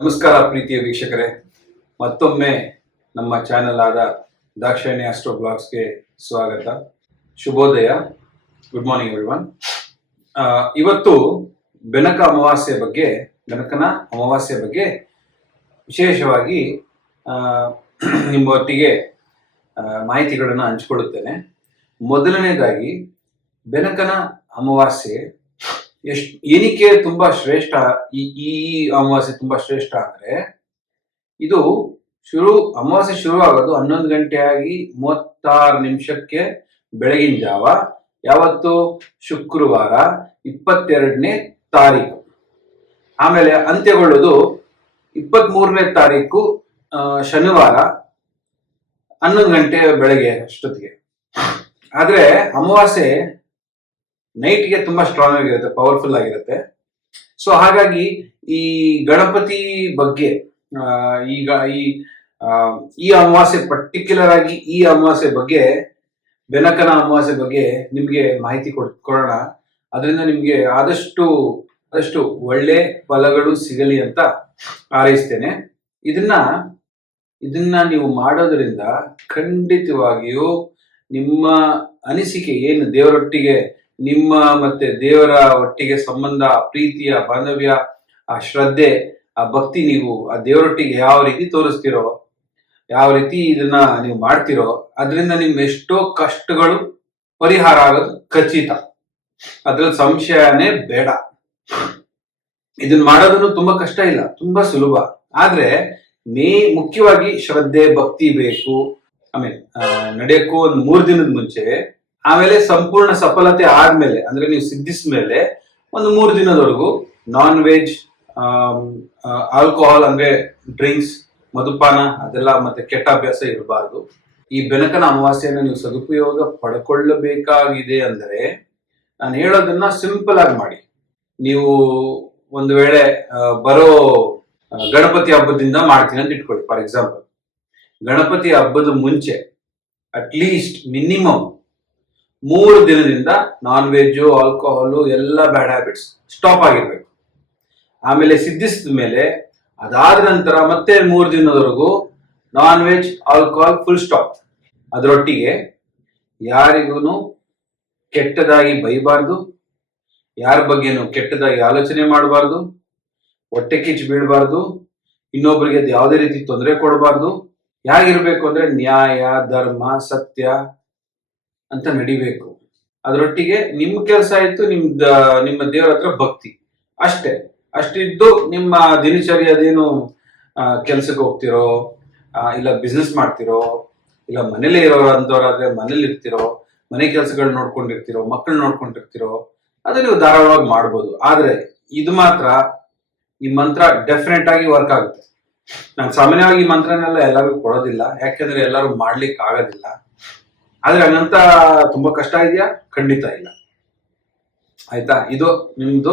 ನಮಸ್ಕಾರ ಪ್ರೀತಿಯ ವೀಕ್ಷಕರೇ, ಮತ್ತೊಮ್ಮೆ ನಮ್ಮ ಚಾನೆಲ್ ಆದ ದಾಕ್ಷಾಯಣಿ ಆಸ್ಟ್ರೋ ಬ್ಲಾಗ್ಸ್ಗೆ ಸ್ವಾಗತ. ಶುಭೋದಯ. Good morning everyone. ಇವತ್ತು ಬೆನಕನ ಅಮಾವಾಸ್ಯೆ ಬಗ್ಗೆ ವಿಶೇಷವಾಗಿ ನಿಮ್ಮ ಒಟ್ಟಿಗೆ ಮಾಹಿತಿಗಳನ್ನು ಹಂಚಿಕೊಳ್ಳುತ್ತೇನೆ. ಮೊದಲನೇದಾಗಿ, ಬೆನಕನ ಅಮಾವಾಸ್ಯೆ ಏನಕ್ಕೆ ತುಂಬಾ ಶ್ರೇಷ್ಠ, ಈ ಅಮಾವಾಸ್ಯೆ ತುಂಬಾ ಶ್ರೇಷ್ಠ ಅಂದ್ರೆ, ಇದು ಅಮಾವಾಸ್ಯೆ ಶುರು ಆಗೋದು 11:36 ಬೆಳಗಿನ ಜಾವ. ಯಾವತ್ತು? ಶುಕ್ರವಾರ 22ನೇ ತಾರೀಕು. ಆಮೇಲೆ ಅಂತ್ಯಗೊಳ್ಳೋದು 23ನೇ ತಾರೀಕು ಶನಿವಾರ 11 ಗಂಟೆ ಬೆಳಗ್ಗೆ ಅಷ್ಟೊತ್ತಿಗೆ. ಆದ್ರೆ ಅಮಾವಾಸ್ಯೆ ನೈಟ್ಗೆ ತುಂಬಾ ಸ್ಟ್ರಾಂಗ್ ಆಗಿರುತ್ತೆ, ಪವರ್ಫುಲ್ ಆಗಿರುತ್ತೆ. ಸೊ ಹಾಗಾಗಿ ಈ ಗಣಪತಿ ಬಗ್ಗೆ ಈಗ ಈ ಅಮಾವಾಸ್ಯೆ, ಪರ್ಟಿಕ್ಯುಲರ್ ಆಗಿ ಈ ಅಮಾವಾಸ್ಯೆ ಬಗ್ಗೆ, ಬೆನಕನ ಅಮಾವಾಸ್ಯೆ ಬಗ್ಗೆ ನಿಮ್ಗೆ ಮಾಹಿತಿ ಕೊಡೋಣ. ಅದರಿಂದ ನಿಮ್ಗೆ ಆದಷ್ಟು ಒಳ್ಳೆ ಫಲಗಳು ಸಿಗಲಿ ಅಂತ ಹಾರೈಸ್ತೇನೆ. ಇದನ್ನ ನೀವು ಮಾಡೋದ್ರಿಂದ ಖಂಡಿತವಾಗಿಯೂ ನಿಮ್ಮ ಅನಿಸಿಕೆ ಏನು, ದೇವರೊಟ್ಟಿಗೆ ನಿಮ್ಮ ಮತ್ತೆ ದೇವರ ಒಟ್ಟಿಗೆ ಸಂಬಂಧ, ಪ್ರೀತಿಯ ಬಾಂಧವ್ಯ, ಆ ಶ್ರದ್ಧೆ, ಆ ಭಕ್ತಿ, ನೀವು ಆ ದೇವರೊಟ್ಟಿಗೆ ಯಾವ ರೀತಿ ತೋರಿಸ್ತಿರೋ, ಯಾವ ರೀತಿ ಇದನ್ನ ನೀವು ಮಾಡ್ತಿರೋ, ಅದರಿಂದ ನಿಮ್ಮ ಎಷ್ಟೋ ಕಷ್ಟಗಳು ಪರಿಹಾರ ಆಗೋದು ಖಚಿತ. ಅದ್ರಲ್ಲಿ ಸಂಶಯನೇ ಬೇಡ. ಇದನ್ನ ಮಾಡೋದನ್ನು ತುಂಬಾ ಕಷ್ಟ ಇಲ್ಲ, ತುಂಬಾ ಸುಲಭ. ಆದ್ರೆ ಮುಖ್ಯವಾಗಿ ಶ್ರದ್ಧೆ, ಭಕ್ತಿ ಬೇಕು. ಆಮೇಲೆ ನಡೆಯಕ್ಕೂ ಒಂದು 3 ದಿನದ ಮುಂಚೆ, ಆಮೇಲೆ ಸಂಪೂರ್ಣ ಸಫಲತೆ ಆದ್ಮೇಲೆ, ಅಂದ್ರೆ ನೀವು ಸಿದ್ಧಿಸ್ಮೇಲೆ ಒಂದು 3 ದಿನದವರೆಗೂ ನಾನ್ ವೆಜ್, ಆಲ್ಕೋಹಾಲ್ ಅಂದ್ರೆ ಡ್ರಿಂಕ್ಸ್, ಮಧುಪಾನ ಅದೆಲ್ಲ ಮತ್ತೆ ಕೆಟ್ಟ ಅಭ್ಯಾಸ ಇರಬಾರ್ದು. ಈ ಬೆನಕನ ಅಮಾವಾಸ್ಯೆಯನ್ನು ನೀವು ಸದುಪಯೋಗ ಪಡ್ಕೊಳ್ಳಬೇಕಾಗಿದೆ ಅಂದ್ರೆ, ನಾನು ಹೇಳೋದನ್ನ ಸಿಂಪಲ್ ಆಗಿ ಮಾಡಿ. ನೀವು ಒಂದು ವೇಳೆ ಬರೋ ಗಣಪತಿ ಹಬ್ಬದಿಂದ ಮಾಡ್ತೀನಿ ಅಂತ ಇಟ್ಕೊಳ್ಳಿ. ಫಾರ್ ಎಕ್ಸಾಂಪಲ್, ಗಣಪತಿ ಹಬ್ಬದ ಮುಂಚೆ ಅಟ್ಲೀಸ್ಟ್ ಮಿನಿಮಮ್ 3 ದಿನದಿಂದ ನಾನ್ ವೆಜ್, ಆಲ್ಕೋಹಾಲು ಎಲ್ಲ ಬ್ಯಾಡ್ ಹ್ಯಾಬಿಟ್ಸ್ ಸ್ಟಾಪ್ ಆಗಿರ್ಬೇಕು. ಆಮೇಲೆ ಸಿದ್ಧಿಸಿದ ಮೇಲೆ ಅದಾದ ನಂತರ ಮತ್ತೆ 3 ದಿನದವರೆಗೂ non veg, alcohol full stop. ಅದರೊಟ್ಟಿಗೆ ಯಾರಿಗೂ ಕೆಟ್ಟದಾಗಿ ಬೈಬಾರ್ದು, ಯಾರ ಬಗ್ಗೆನೂ ಕೆಟ್ಟದಾಗಿ ಆಲೋಚನೆ ಮಾಡಬಾರ್ದು, ಹೊಟ್ಟೆ ಕಿಚ್ಚು ಬೀಳಬಾರ್ದು, ಇನ್ನೊಬ್ಬರಿಗೆ ಅದು ಯಾವುದೇ ರೀತಿ ತೊಂದರೆ ಕೊಡಬಾರ್ದು. ಹೇಗಿರ್ಬೇಕು ಅಂದ್ರೆ ನ್ಯಾಯ, ಧರ್ಮ, ಸತ್ಯ ಅಂತ ನಡಿಬೇಕು. ಅದರೊಟ್ಟಿಗೆ ನಿಮ್ಮ ಕೆಲಸ ಆಯ್ತು, ನಿಮ್ಮ ದೇವರ ಹತ್ರ ಭಕ್ತಿ, ಅಷ್ಟಿದ್ದು ನಿಮ್ಮ ದಿನಚರಿ ಅದೇನು ಕೆಲ್ಸಕ್ಕೆ ಹೋಗ್ತಿರೋ, ಇಲ್ಲ ಬಿಸ್ನೆಸ್ ಮಾಡ್ತಿರೋ, ಇಲ್ಲ ಮನೇಲಿ ಇರೋರಂತವ್ರಾದ್ರೆ ಮನೇಲಿ ಇರ್ತಿರೋ, ಮನೆ ಕೆಲಸಗಳು ನೋಡ್ಕೊಂಡಿರ್ತಿರೋ, ಮಕ್ಕಳು ನೋಡ್ಕೊಂಡಿರ್ತಿರೋ, ಅದು ನೀವು ಧಾರಾಳವಾಗಿ ಮಾಡ್ಬೋದು. ಆದ್ರೆ ಇದು ಮಾತ್ರ, ಈ ಮಂತ್ರ ಡೆಫಿನೆಟ್ ಆಗಿ ವರ್ಕ್ ಆಗುತ್ತೆ. ನಾನು ಸಾಮಾನ್ಯವಾಗಿ ಈ ಮಂತ್ರನೆಲ್ಲ ಎಲ್ಲರಿಗೂ ಕೊಡೋದಿಲ್ಲ, ಯಾಕೆಂದ್ರೆ ಎಲ್ಲರೂ ಮಾಡ್ಲಿಕ್ಕೆ ಆಗೋದಿಲ್ಲ. ಆದ್ರೆ ಹಂಗಂತ ತುಂಬಾ ಕಷ್ಟ ಇದೆಯಾ? ಖಂಡಿತ ಇಲ್ಲ. ಆಯ್ತಾ? ಇದು ನಿಮ್ದು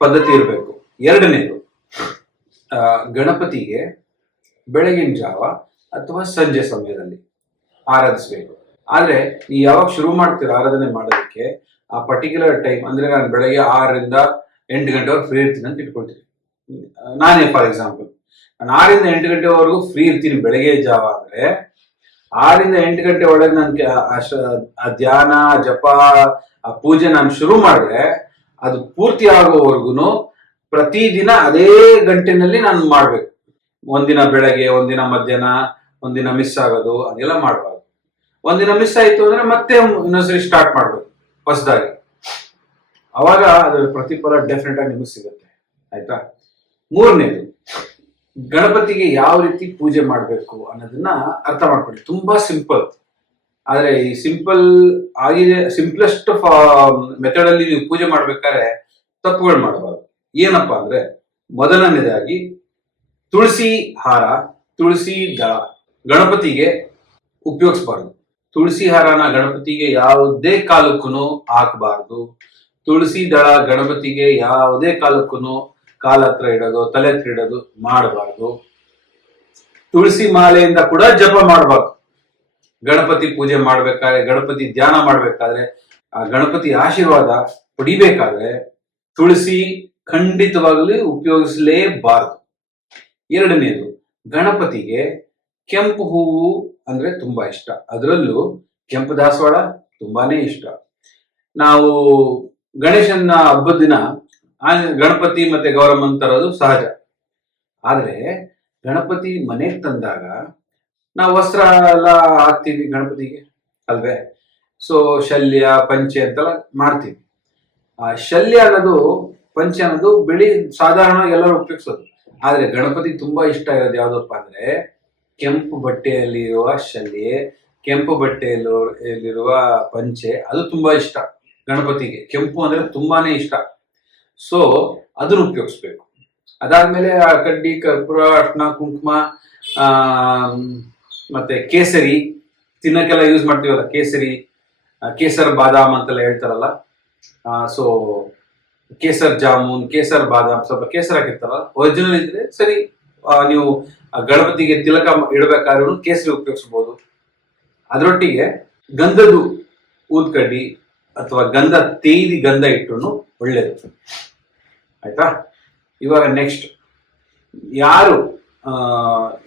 ಪದ್ಧತಿ ಇರಬೇಕು. ಎರಡನೇದು, ಗಣಪತಿಗೆ ಬೆಳಗಿನ ಜಾವ ಅಥವಾ ಸಂಜೆ ಸಮಯದಲ್ಲಿ ಆರಾಧಿಸ್ಬೇಕು. ಆದ್ರೆ ನೀವು ಯಾವಾಗ ಶುರು ಮಾಡ್ತೀರ ಆರಾಧನೆ ಮಾಡೋದಕ್ಕೆ, ಆ ಪರ್ಟಿಕ್ಯುಲರ್ ಟೈಮ್, ಅಂದ್ರೆ ನಾನು ಬೆಳಗ್ಗೆ 6ರಿಂದ 8 ಗಂಟೆವರೆಗೆ ಫ್ರೀ ಇರ್ತೀನಿ ಅಂತ ಇಟ್ಕೊಳ್ತೀನಿ. ನಾನೇ ಫಾರ್ ಎಕ್ಸಾಂಪಲ್, ನಾನು 6ರಿಂದ 8 ಗಂಟೆವರೆಗೂ ಫ್ರೀ ಇರ್ತೀನಿ ಬೆಳಗ್ಗೆ ಜಾವ ಅಂದ್ರೆ, 6ರಿಂದ 8 ಗಂಟೆ ಒಳಗೆ ನನ್ಗೆ ಆ ಧ್ಯಾನ, ಜಪ, ಆ ಪೂಜೆ ನಾನು ಶುರು ಮಾಡಿದ್ರೆ ಅದು ಪೂರ್ತಿ ಆಗೋವರೆಗೂ ಪ್ರತಿದಿನ ಅದೇ ಗಂಟೆನಲ್ಲಿ ನಾನು ಮಾಡ್ಬೇಕು. ಒಂದಿನ ಬೆಳಗ್ಗೆ, ಒಂದಿನ ಮಧ್ಯಾಹ್ನ, ಒಂದಿನ ಮಿಸ್ ಆಗೋದು ಅದೆಲ್ಲ ಮಾಡಬಾರ್ದು. ಒಂದಿನ ಮಿಸ್ ಆಯ್ತು ಅಂದ್ರೆ ಮತ್ತೆ ಇನ್ನೊಂದ್ಸರಿ ಸ್ಟಾರ್ಟ್ ಮಾಡ್ಬೇಕು ಹೊಸದಾಗಿ. ಅವಾಗ ಅದರ ಪ್ರತಿಫಲ ಡೆಫಿನೆಟ್ ಆಗಿ ನಿಮಗೆ ಸಿಗುತ್ತೆ. ಆಯ್ತಾ? ಮೂರನೇದು, ಗಣಪತಿಗೆ ಯಾವ ರೀತಿ ಪೂಜೆ ಮಾಡಬೇಕು ಅನ್ನೋದನ್ನ ಅರ್ಥ ಮಾಡ್ಕೊಳ್ಳಿ. ತುಂಬಾ ಸಿಂಪಲ್. ಆದ್ರೆ ಈ ಸಿಂಪ್ಲೆಸ್ಟ್ ಮೆಥಡ್ ಅಲ್ಲಿ ನೀವು ಪೂಜೆ ಮಾಡ್ಬೇಕಾದ್ರೆ ತಪ್ಪುಗಳು ಮಾಡಬಾರ್ದು. ಏನಪ್ಪಾ ಅಂದ್ರೆ, ಮೊದಲನೇದಾಗಿ ತುಳಸಿ ಹಾರ, ತುಳಸಿ ದಳ ಗಣಪತಿಗೆ ಉಪಯೋಗಿಸಬಾರ್ದು. ತುಳಸಿ ಹಾರನ ಗಣಪತಿಗೆ ಯಾವುದೇ ಕಾಲಕ್ಕೂ ಹಾಕಬಾರ್ದು. ತುಳಸಿ ದಳ ಗಣಪತಿಗೆ ಯಾವುದೇ ಕಾಲಕ್ಕೂ ಕಾಲ ಹತ್ರ ಇಡೋದು, ತಲೆ ಹತ್ರ ಇಡೋದು ಮಾಡಬಾರ್ದು. ತುಳಸಿ ಮಾಲೆಯಿಂದ ಕೂಡ ಜಪ ಮಾಡಬಾರ್ದು. ಗಣಪತಿ ಪೂಜೆ ಮಾಡ್ಬೇಕಾದ್ರೆ, ಗಣಪತಿ ಧ್ಯಾನ ಮಾಡ್ಬೇಕಾದ್ರೆ, ಆ ಗಣಪತಿ ಆಶೀರ್ವಾದ ಪಡಿಬೇಕಾದ್ರೆ ತುಳಸಿ ಖಂಡಿತವಾಗ್ಲೂ ಉಪಯೋಗಿಸಲೇಬಾರದು. ಎರಡನೇದು, ಗಣಪತಿಗೆ ಕೆಂಪು ಹೂವು ಅಂದ್ರೆ ತುಂಬಾ ಇಷ್ಟ. ಅದರಲ್ಲೂ ಕೆಂಪು ದಾಸವಾಳ ತುಂಬಾನೇ ಇಷ್ಟ. ನಾವು ಗಣೇಶನ ಹಬ್ಬದ ದಿನ ಗಣಪತಿ ಮತ್ತೆ ಗೌರಮ್ಮನ್ ತರೋದು ಸಹಜ. ಆದ್ರೆ ಗಣಪತಿ ಮನೆಗೆ ತಂದಾಗ ನಾವು ವಸ್ತ್ರ ಎಲ್ಲ ಹಾಕ್ತೀವಿ ಗಣಪತಿಗೆ, ಅಲ್ವೇ? ಸೊ ಶಲ್ಯ ಪಂಚೆ ಅಂತೆಲ್ಲ ಮಾಡ್ತೀವಿ. ಆ ಶಲ್ಯ ಅನ್ನೋದು, ಪಂಚೆ ಅನ್ನೋದು ಬಿಳಿ ಸಾಧಾರಣ ಎಲ್ಲರೂ ಉಪಯೋಗಿಸೋದು. ಆದ್ರೆ ಗಣಪತಿ ತುಂಬಾ ಇಷ್ಟ ಇರೋದು ಯಾವ್ದಪ್ಪ ಅಂದ್ರೆ ಕೆಂಪು ಬಟ್ಟೆಯಲ್ಲಿರುವ ಶಲ್ಯ, ಕೆಂಪು ಬಟ್ಟೆಯಲ್ಲಿರುವ ಪಂಚೆ. ಅದು ತುಂಬಾ ಇಷ್ಟ ಗಣಪತಿಗೆ. ಕೆಂಪು ಅಂದ್ರೆ ತುಂಬಾನೇ ಇಷ್ಟ. ಸೊ ಅದನ್ನ ಉಪಯೋಗಿಸ್ಬೇಕು. ಅದಾದ್ಮೇಲೆ ಆ ಕಡ್ಡಿ, ಕರ್ಪೂರ, ಅರ್ಶಿನ, ಕುಂಕುಮ, ಆ ಮತ್ತೆ ಕೇಸರಿ ತಿನ್ನಕ್ಕೆಲ್ಲ ಯೂಸ್ ಮಾಡ್ತೀವಲ್ಲ, ಕೇಸರಿ, ಕೇಸರ್ ಬಾದಾಮ್ ಅಂತೆಲ್ಲ ಹೇಳ್ತಾರಲ್ಲ. ಸೊ ಕೇಸರ್ ಜಾಮೂನ್, ಕೇಸರ್ ಬಾದಾಮ್, ಸ್ವಲ್ಪ ಕೇಸರ್ ಹಾಕಿರ್ತಾರಲ್ಲ, ಒರಿಜಿನಲ್ ಇದ್ರೆ ಸರಿ. ನೀವು ಗಣಪತಿಗೆ ತಿಲಕ ಇಡಬೇಕಾದ್ರೂ ಕೇಸರಿ ಉಪಯೋಗಿಸಬಹುದು. ಅದರೊಟ್ಟಿಗೆ ಗಂಧದ ಊದ್ಕಡ್ಡಿ ಅಥವಾ ಗಂಧ ತೇಯ್ದಿ ಗಂಧ ಇಟ್ಟರು ಒಳ್ಳೇದು. ಆಯ್ತಾ? ಇವಾಗ ನೆಕ್ಸ್ಟ್, ಯಾರು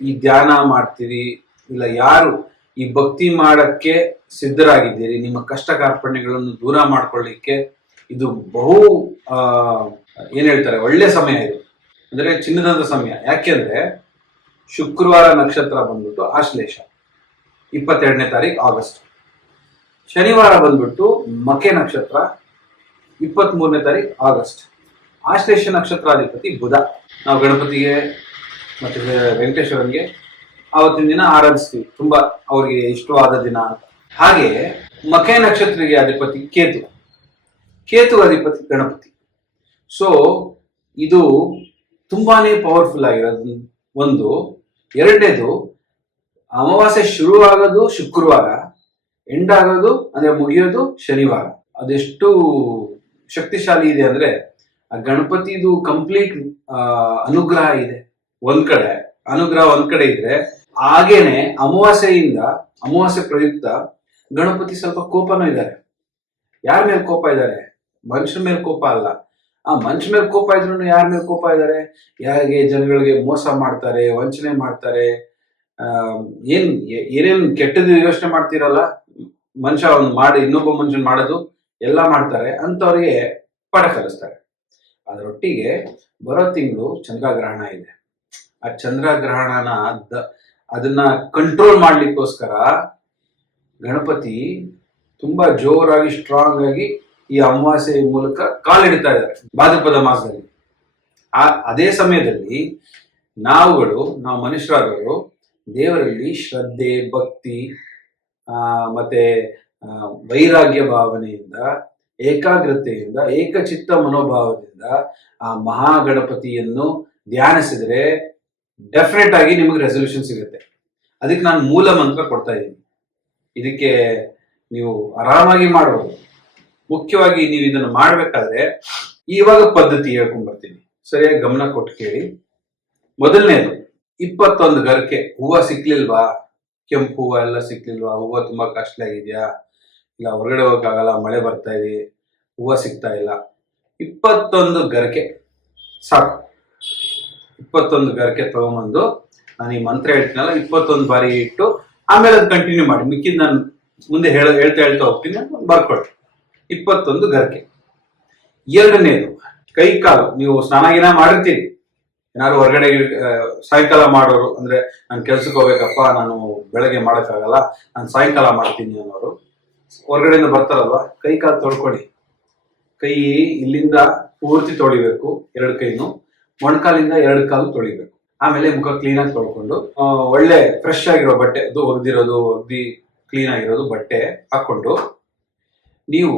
ಈ ಧ್ಯಾನ ಮಾಡ್ತೀರಿ, ಇಲ್ಲ ಯಾರು ಈ ಭಕ್ತಿ ಮಾಡಕ್ಕೆ ಸಿದ್ಧರಾಗಿದ್ದೀರಿ, ನಿಮ್ಮ ಕಷ್ಟ ಕಾರ್ಪಣ್ಯಗಳನ್ನು ದೂರ ಮಾಡ್ಕೊಳ್ಳಿಕ್ಕೆ ಇದು ಬಹು ಏನ್ ಹೇಳ್ತಾರೆ, ಒಳ್ಳೆ ಸಮಯ ಇದು. ಅಂದ್ರೆ ಚಿನ್ನದಂತ ಸಮಯ. ಯಾಕೆಂದ್ರೆ ಶುಕ್ರವಾರ ನಕ್ಷತ್ರ ಬಂದ್ಬಿಟ್ಟು ಆಶ್ಲೇಷ, 22ನೇ ತಾರೀಕು ಆಗಸ್ಟ್. ಶನಿವಾರ ಬಂದ್ಬಿಟ್ಟು ಮಕೆ ನಕ್ಷತ್ರ, 23ನೇ ತಾರೀಕು ಆಗಸ್ಟ್. ಆಶ್ಲೇಷ ನಕ್ಷತ್ರಾಧಿಪತಿ ಬುಧ. ನಾವು ಗಣಪತಿಗೆ ಮತ್ತೆ ವೆಂಕಟೇಶ್ವರನಿಗೆ ಆವತ್ತಿನ ದಿನ ಆರಾಧಿಸ್ತೀವಿ, ತುಂಬಾ ಅವ್ರಿಗೆ ಇಷ್ಟವಾದ ದಿನ ಅಂತ. ಹಾಗೆ ಮಕೆ ನಕ್ಷತ್ರಿಗೆ ಅಧಿಪತಿ ಕೇತು, ಕೇತು ಅಧಿಪತಿ ಗಣಪತಿ. ಸೊ ಇದು ತುಂಬಾನೇ ಪವರ್ಫುಲ್ ಆಗಿರೋದು ಒಂದು. ಎರಡನೇದು, ಅಮಾವಾಸ್ಯೆ ಶುರು ಆಗೋದು ಶುಕ್ರವಾರ, ಎಂಡ್ ಆಗೋದು ಅಂದ್ರೆ ಮುಗಿಯೋದು ಶನಿವಾರ. ಅದೆಷ್ಟು ಶಕ್ತಿಶಾಲಿ ಇದೆ ಅಂದ್ರೆ ಆ ಗಣಪತಿದು ಕಂಪ್ಲೀಟ್ ಅನುಗ್ರಹ ಇದೆ ಒಂದ್ ಕಡೆ. ಅನುಗ್ರಹ ಒಂದ್ ಕಡೆ ಇದ್ರೆ, ಹಾಗೇನೆ ಅಮಾವಾಸ್ಯೆ ಪ್ರಯುಕ್ತ ಗಣಪತಿ ಸ್ವಲ್ಪ ಕೋಪನೂ ಇದ್ದಾರೆ. ಯಾರ ಮೇಲೆ ಕೋಪ ಇದ್ದಾರೆ? ಮನುಷ್ಯರ ಮೇಲೆ ಕೋಪ ಅಲ್ಲ. ಆ ಮನುಷ್ಯ ಮೇಲೆ ಕೋಪ ಇದ್ರು ಯಾರ ಮೇಲೆ ಕೋಪ ಇದ್ದಾರೆ? ಯಾರಿಗೆ ಜನಗಳಿಗೆ ಮೋಸ ಮಾಡ್ತಾರೆ, ವಂಚನೆ ಮಾಡ್ತಾರೆ, ಏನೇನ್ ಕೆಟ್ಟದ್ದು ಯೋಚನೆ ಮಾಡ್ತಿರಲ್ಲ, ಮನುಷ್ಯ ಒಂದು ಮಾಡಿ ಇನ್ನೊಬ್ಬ ಮನುಷ್ಯನ್ ಮಾಡೋದು ಎಲ್ಲ ಮಾಡ್ತಾರೆ ಅಂತವ್ರಿಗೆ ಪಾಠ ಕಲಿಸ್ತಾರೆ. ಅದರೊಟ್ಟಿಗೆ ಬರೋ ತಿಂಗಳು ಚಂದ್ರಗ್ರಹಣ ಇದೆ. ಆ ಚಂದ್ರಗ್ರಹಣನ ಅದನ್ನ ಕಂಟ್ರೋಲ್ ಮಾಡ್ಲಿಕ್ಕೋಸ್ಕರ ಗಣಪತಿ ತುಂಬಾ ಜೋರಾಗಿ ಸ್ಟ್ರಾಂಗ್ ಆಗಿ ಈ ಅಮಾವಾಸ್ಯೆ ಮೂಲಕ ಕಾಲಿಡ್ತಾ ಇದ್ದಾರೆ ಭಾದ್ರಪದ ಮಾಸದಲ್ಲಿ. ಅದೇ ಸಮಯದಲ್ಲಿ ನಾವು ಮನುಷ್ಯರಾದವರು ದೇವರಲ್ಲಿ ಶ್ರದ್ಧೆ, ಭಕ್ತಿ ಮತ್ತೆ ವೈರಾಗ್ಯ ಭಾವನೆಯಿಂದ, ಏಕಾಗ್ರತೆಯಿಂದ, ಏಕಚಿತ್ತ ಮನೋಭಾವದಿಂದ ಆ ಮಹಾಗಣಪತಿಯನ್ನು ಧ್ಯಾನಿಸಿದ್ರೆ ಡೆಫಿನೆಟ್ ಆಗಿ ನಿಮಗೆ ರೆಸಲ್ಯೂಷನ್ ಸಿಗುತ್ತೆ. ಅದಕ್ಕೆ ನಾನು ಮೂಲ ಮಂತ್ರ ಕೊಡ್ತಾ ಇದ್ದೀನಿ. ಇದಕ್ಕೆ ನೀವು ಆರಾಮಾಗಿ ಮಾಡಬಹುದು. ಮುಖ್ಯವಾಗಿ ನೀವು ಇದನ್ನು ಮಾಡಬೇಕಾದ್ರೆ ಇವಾಗ ಪದ್ಧತಿ ಹೇಳ್ಕೊಂಡ್ ಬರ್ತೀನಿ, ಸರಿಯಾಗಿ ಗಮನ ಕೊಟ್ಟು ಕೇಳಿ. ಮೊದಲನೇದು, 21 ಗರಿಕೆ ಹೂವು ಸಿಕ್ಲಿಲ್ವಾ? ಕೆಂಪು ಹೂವು ಎಲ್ಲ ಸಿಕ್ಲಿಲ್ವಾ? ಹೂವು ತುಂಬಾ ಕಾಸ್ಟ್ಲಿ ಆಗಿದ್ಯಾ? ಇಲ್ಲ ಹೊರಗಡೆ ಹೋಗಕ್ಕಾಗಲ್ಲ, ಮಳೆ ಬರ್ತಾ ಇದೆ, ಹೂವು ಸಿಗ್ತಾ ಇಲ್ಲ. 21 ಗರಿಕೆ ಸಾಕು. 21 ಗರಿಕೆ ತಗೊಂಬಂದು ನಾನು ಈ ಮಂತ್ರ ಹೇಳ್ತೀನಲ್ಲ, 21 ಬಾರಿ ಇಟ್ಟು ಆಮೇಲೆ ಅದು ಕಂಟಿನ್ಯೂ ಮಾಡಿ. ಮಿಕ್ಕಿದ್ ನಾನು ಮುಂದೆ ಹೇಳ್ತಾ ಹೋಗ್ತೀನಿ, ಬರ್ಕೊಳ್ಳಿ. 21 ಗರಿಕೆ. ಎರಡನೇದು, ಕೈ ಕಾಲು ನೀವು ಸ್ನಾನ ಮಾಡಿರ್ತೀರಿ, ಏನಾದ್ರು ಹೊರಗಡೆ ಸಾಯಂಕಾಲ ಮಾಡೋರು, ಅಂದ್ರೆ ನಾನು ಕೆಲ್ಸಕ್ಕೆ ಹೋಗ್ಬೇಕಪ್ಪ, ನಾನು ಬೆಳಗ್ಗೆ ಮಾಡೋಕ್ಕಾಗಲ್ಲ, ನಾನು ಸಾಯಂಕಾಲ ಮಾಡ್ತೀನಿ ಅನ್ನೋರು ಹೊರಗಡೆಯಿಂದ ಬರ್ತಾರಲ್ವಾ, ಕೈ ಕಾಲು ತೊಳ್ಕೊಳ್ಳಿ. ಕೈ ಇಲ್ಲಿಂದ ಪೂರ್ತಿ ತೊಳಿಬೇಕು, 2 ಕೈನು. ಮೊಣಕಾಲಿಂದ 2 ಕಾಲು ತೊಳಿಬೇಕು. ಆಮೇಲೆ ಮುಖ ಕ್ಲೀನ್ ಆಗಿ ತೊಳ್ಕೊಂಡು ಒಳ್ಳೆ ಫ್ರೆಶ್ ಆಗಿರೋ ಬಟ್ಟೆ, ಅದು ಒಗ್ದಿ ಕ್ಲೀನ್ ಆಗಿರೋದು ಬಟ್ಟೆ ಹಾಕೊಂಡು ನೀವು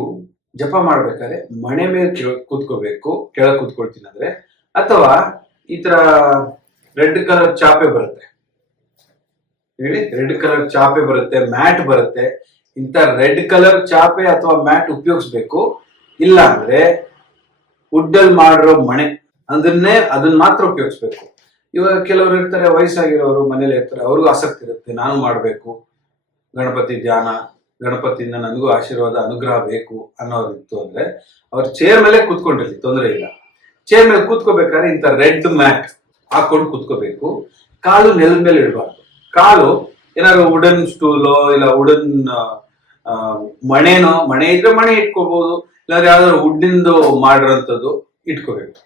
ಜಪ ಮಾಡ್ಬೇಕಾದ್ರೆ ಮಣೆ ಮೇಲೆ ಕೂತ್ಕೋಬೇಕು. ಕೆಳಗೆ ಕೂತ್ಕೊಳ್ತೀನಿ ಅಂದ್ರೆ, ಅಥವಾ ಈ ತರ ರೆಡ್ ಕಲರ್ ಚಾಪೆ ಬರುತ್ತೆ, ಹೇಳಿ, ರೆಡ್ ಕಲರ್ ಚಾಪೆ ಬರುತ್ತೆ, ಮ್ಯಾಟ್ ಬರುತ್ತೆ. ಇಂಥ ರೆಡ್ ಕಲರ್ ಚಾಪೆ ಅಥವಾ ಮ್ಯಾಟ್ ಉಪಯೋಗಿಸ್ಬೇಕು. ಇಲ್ಲ ಅಂದ್ರೆ ವುಡ್ಡಲ್ಲಿ ಮಾಡಿರೋ ಮಣೆ, ಅದನ್ನ ಮಾತ್ರ ಉಪಯೋಗಿಸ್ಬೇಕು. ಇವಾಗ ಕೆಲವರು ಇರ್ತಾರೆ, ವಯಸ್ಸಾಗಿರೋರು ಮನೇಲಿ ಇರ್ತಾರೆ, ಅವ್ರಿಗೂ ಆಸಕ್ತಿ ಇರುತ್ತೆ, ನಾನು ಮಾಡಬೇಕು ಗಣಪತಿ ಧ್ಯಾನ, ಗಣಪತಿಯಿಂದ ನನಗೂ ಆಶೀರ್ವಾದ ಅನುಗ್ರಹ ಬೇಕು ಅನ್ನೋರು ಇತ್ತು ಅಂದ್ರೆ ಅವ್ರ ಚೇರ್ ಮೇಲೆ ಕೂತ್ಕೊಂಡಿರ್ಲಿ, ತೊಂದರೆ ಇಲ್ಲ. ಚೇರ್ ಮೇಲೆ ಕೂತ್ಕೋಬೇಕಾದ್ರೆ ಇಂಥ ರೆಡ್ ಮ್ಯಾಟ್ ಹಾಕೊಂಡು ಕೂತ್ಕೋಬೇಕು. ಕಾಲು ನೆಲದ ಮೇಲೆ ಇಡಬಾರ್ದು. ಕಾಲು ಏನಾದ್ರು ವುಡನ್ ಸ್ಟೂಲೋ ಇಲ್ಲ ವುಡನ್ ಮಣೆ ಇದ್ರೆ ಮಣೆ ಇಟ್ಕೋಬಹುದು, ಇಲ್ಲಾಂದ್ರೆ ಯಾವ್ದಾದ್ರು ವುಡ್ಡಿಂದು ಮಾಡಿರೋಂಥದ್ದು ಇಟ್ಕೋಬೇಕು.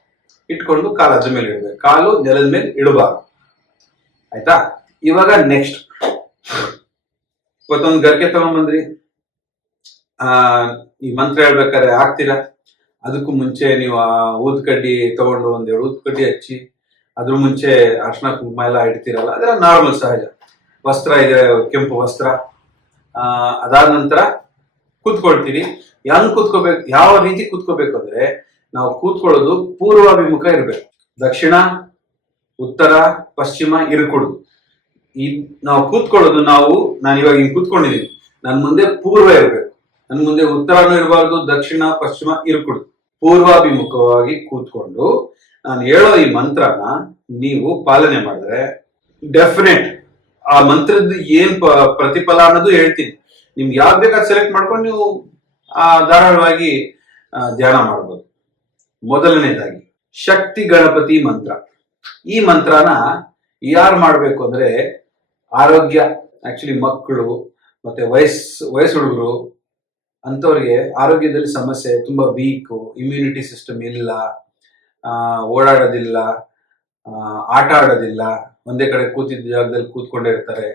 ಇಟ್ಕೊಂಡು ಕಾಲು ಅದ್ರ ಮೇಲೆ ಇಡಬೇಕು, ಕಾಲು ನೆಲದ ಮೇಲೆ ಇಡಬಾರ್ದು. ಆಯ್ತಾ? ಇವಾಗ ನೆಕ್ಸ್ಟ್ ಇವತ್ತೊಂದು ಗರ್ಗೆ ತಗೊಂಡ್ಬಂದ್ರಿ, ಈ ಮಂತ್ರ ಹೇಳ್ಬೇಕಾದ್ರೆ ಆಗ್ತೀರಾ. ಅದಕ್ಕೂ ಮುಂಚೆ ನೀವು ಊದ್ಕಡ್ಡಿ ತಗೊಂಡು ಒಂದೆರಡು ಊದ್ಕಡ್ಡಿ ಹಚ್ಚಿ ಅದ್ರ ಮುಂಚೆ ಅರ್ಶಿನ ಕುಂಕುಮ ಎಲ್ಲ ಇಡ್ತೀರಲ್ಲ, ಅದೆಲ್ಲ ನಾರ್ಮಲ್ ಸಹಜ. ವಸ್ತ್ರ ಇದೆ, ಕೆಂಪು ವಸ್ತ್ರ. ಅದಾದ ನಂತರ ಕೂತ್ಕೊಳ್ತೀವಿ. ಹೆಂಗ್ ಕೂತ್ಕೋಬೇಕು, ಯಾವ ರೀತಿ ಕೂತ್ಕೋಬೇಕು ಅಂದ್ರೆ, ನಾವು ಕೂತ್ಕೊಳ್ಳೋದು ಪೂರ್ವಾಭಿಮುಖ ಇರಬೇಕು. ದಕ್ಷಿಣ, ಉತ್ತರ, ಪಶ್ಚಿಮ ಇರಕೂಡುದು. ನಾವು ಕೂತ್ಕೊಳ್ಳೋದು, ನಾನು ಇವಾಗ ಹಿಂಗ್ ಕೂತ್ಕೊಂಡಿದ್ದೀನಿ, ನನ್ ಮುಂದೆ ಪೂರ್ವ ಇರಬೇಕು, ನನ್ ಮುಂದೆ ಉತ್ತರನೂ ಇರಬಾರ್ದು, ದಕ್ಷಿಣ ಪಶ್ಚಿಮ ಇರಕೂಡುದು. ಪೂರ್ವಾಭಿಮುಖವಾಗಿ ಕೂತ್ಕೊಂಡು ನಾನು ಹೇಳೋ ಈ ಮಂತ್ರನ ನೀವು ಪಾಲನೆ ಮಾಡಿದ್ರೆ ಡೆಫಿನೆಟ್ ಆ ಮಂತ್ರದ ಏನ್ ಪ್ರತಿಫಲ ಅನ್ನೋದು ಹೇಳ್ತೀನಿ. ನಿಮ್ಗೆ ಯಾವ್ದು ಬೇಕಾದ್ ಸೆಲೆಕ್ಟ್ ಮಾಡ್ಕೊಂಡು ನೀವು ಧಾರಾಳವಾಗಿ ಧ್ಯಾನ ಮಾಡ್ಬೋದು. ಮೊದಲನೇದಾಗಿ ಶಕ್ತಿ ಗಣಪತಿ ಮಂತ್ರ. ಈ ಮಂತ್ರನ ಯಾರು ಮಾಡ್ಬೇಕು ಅಂದ್ರೆ, ಆರೋಗ್ಯ, ಆಕ್ಚುಲಿ ಮಕ್ಕಳು ಮತ್ತೆ ವಯಸ್ಸು ಹುಡುಗರು ಅಂಥವ್ರಿಗೆ ಆರೋಗ್ಯದಲ್ಲಿ ಸಮಸ್ಯೆ, ತುಂಬಾ ವೀಕು, ಇಮ್ಯುನಿಟಿ ಸಿಸ್ಟಮ್ ಇಲ್ಲ, ಓಡಾಡೋದಿಲ್ಲ, ಆಟ ಆಡೋದಿಲ್ಲ, ಒಂದೇ ಕಡೆ ಕೂತಿದ್ದ ಜಾಗದಲ್ಲಿ ಕೂತ್ಕೊಂಡೇ ಇರ್ತಾರೆ,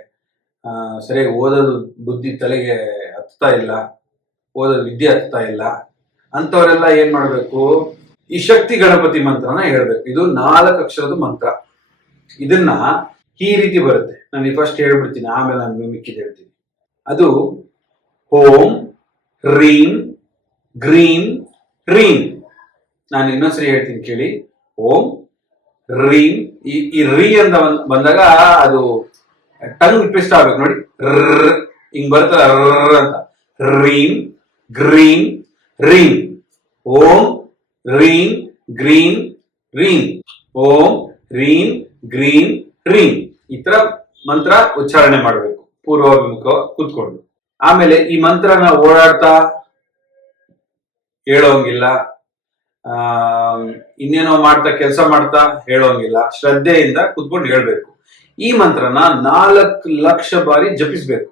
ಸರಿಯಾಗಿ ಓದೋದು ಬುದ್ಧಿ ತಲೆಗೆ ಹತ್ತಾ ಇಲ್ಲ, ಓದೋದು ವಿದ್ಯೆ ಹತ್ತಾ ಇಲ್ಲ, ಅಂಥವರೆಲ್ಲ ಏನ್ ಮಾಡ್ಬೇಕು, ಈ ಶಕ್ತಿ ಗಣಪತಿ ಮಂತ್ರನ ಹೇಳ್ಬೇಕು. ಇದು 4 ಅಕ್ಷರದ ಮಂತ್ರ. ಇದನ್ನ ಈ ರೀತಿ ಬರುತ್ತೆ. ನಾನು ಫಸ್ಟ್ ಹೇಳ್ಬಿಡ್ತೀನಿ, ಆಮೇಲೆ ನಾನು ಮಿಕ್ಕಿದ್ದು ಹೇಳ್ತೀನಿ. ಅದು ಓಂ ರೀಂ ಗ್ರೀಂ ರೀಂ. ನಾನು ಇನ್ನೊಂದ್ಸರಿ ಹೇಳ್ತೀನಿ ಕೇಳಿ. ಓಂ ರೀಂ, ಈ ರೀ ಅಂತ ಬಂದಾಗ ಅದು ಟಂಗ್ ಟ್ವಿಸ್ಟ್ ಆಗ್ಬೇಕು ನೋಡಿ, ಹಿಂಗ್ ಬರ್ತದ ಅಂತ. ರೀಂ ಗ್ರೀಂ ರೀಂ. ಓಂ ರೀಂ ಗ್ರೀಂ ರೀಂ. ಓಂ ರೀಂ ಗ್ರೀಂ ರೀಂ. ಈ ತರ ಮಂತ್ರ ಉಚ್ಚಾರಣೆ ಮಾಡಬೇಕು ಪೂರ್ವಾಭಿಮುಖ ಕೂತ್ಕೊಂಡು. ಆಮೇಲೆ ಈ ಮಂತ್ರನ ಓಡಾಡ್ತಾ ಹೇಳೋಂಗಿಲ್ಲ, ಇನ್ನೇನೋ ಮಾಡ್ತಾ ಕೆಲಸ ಮಾಡ್ತಾ ಹೇಳೋಂಗಿಲ್ಲ, ಶ್ರದ್ಧೆಯಿಂದ ಕೂತ್ಕೊಂಡು ಹೇಳ್ಬೇಕು. ಈ ಮಂತ್ರನ 4 ಲಕ್ಷ ಬಾರಿ ಜಪಿಸ್ಬೇಕು.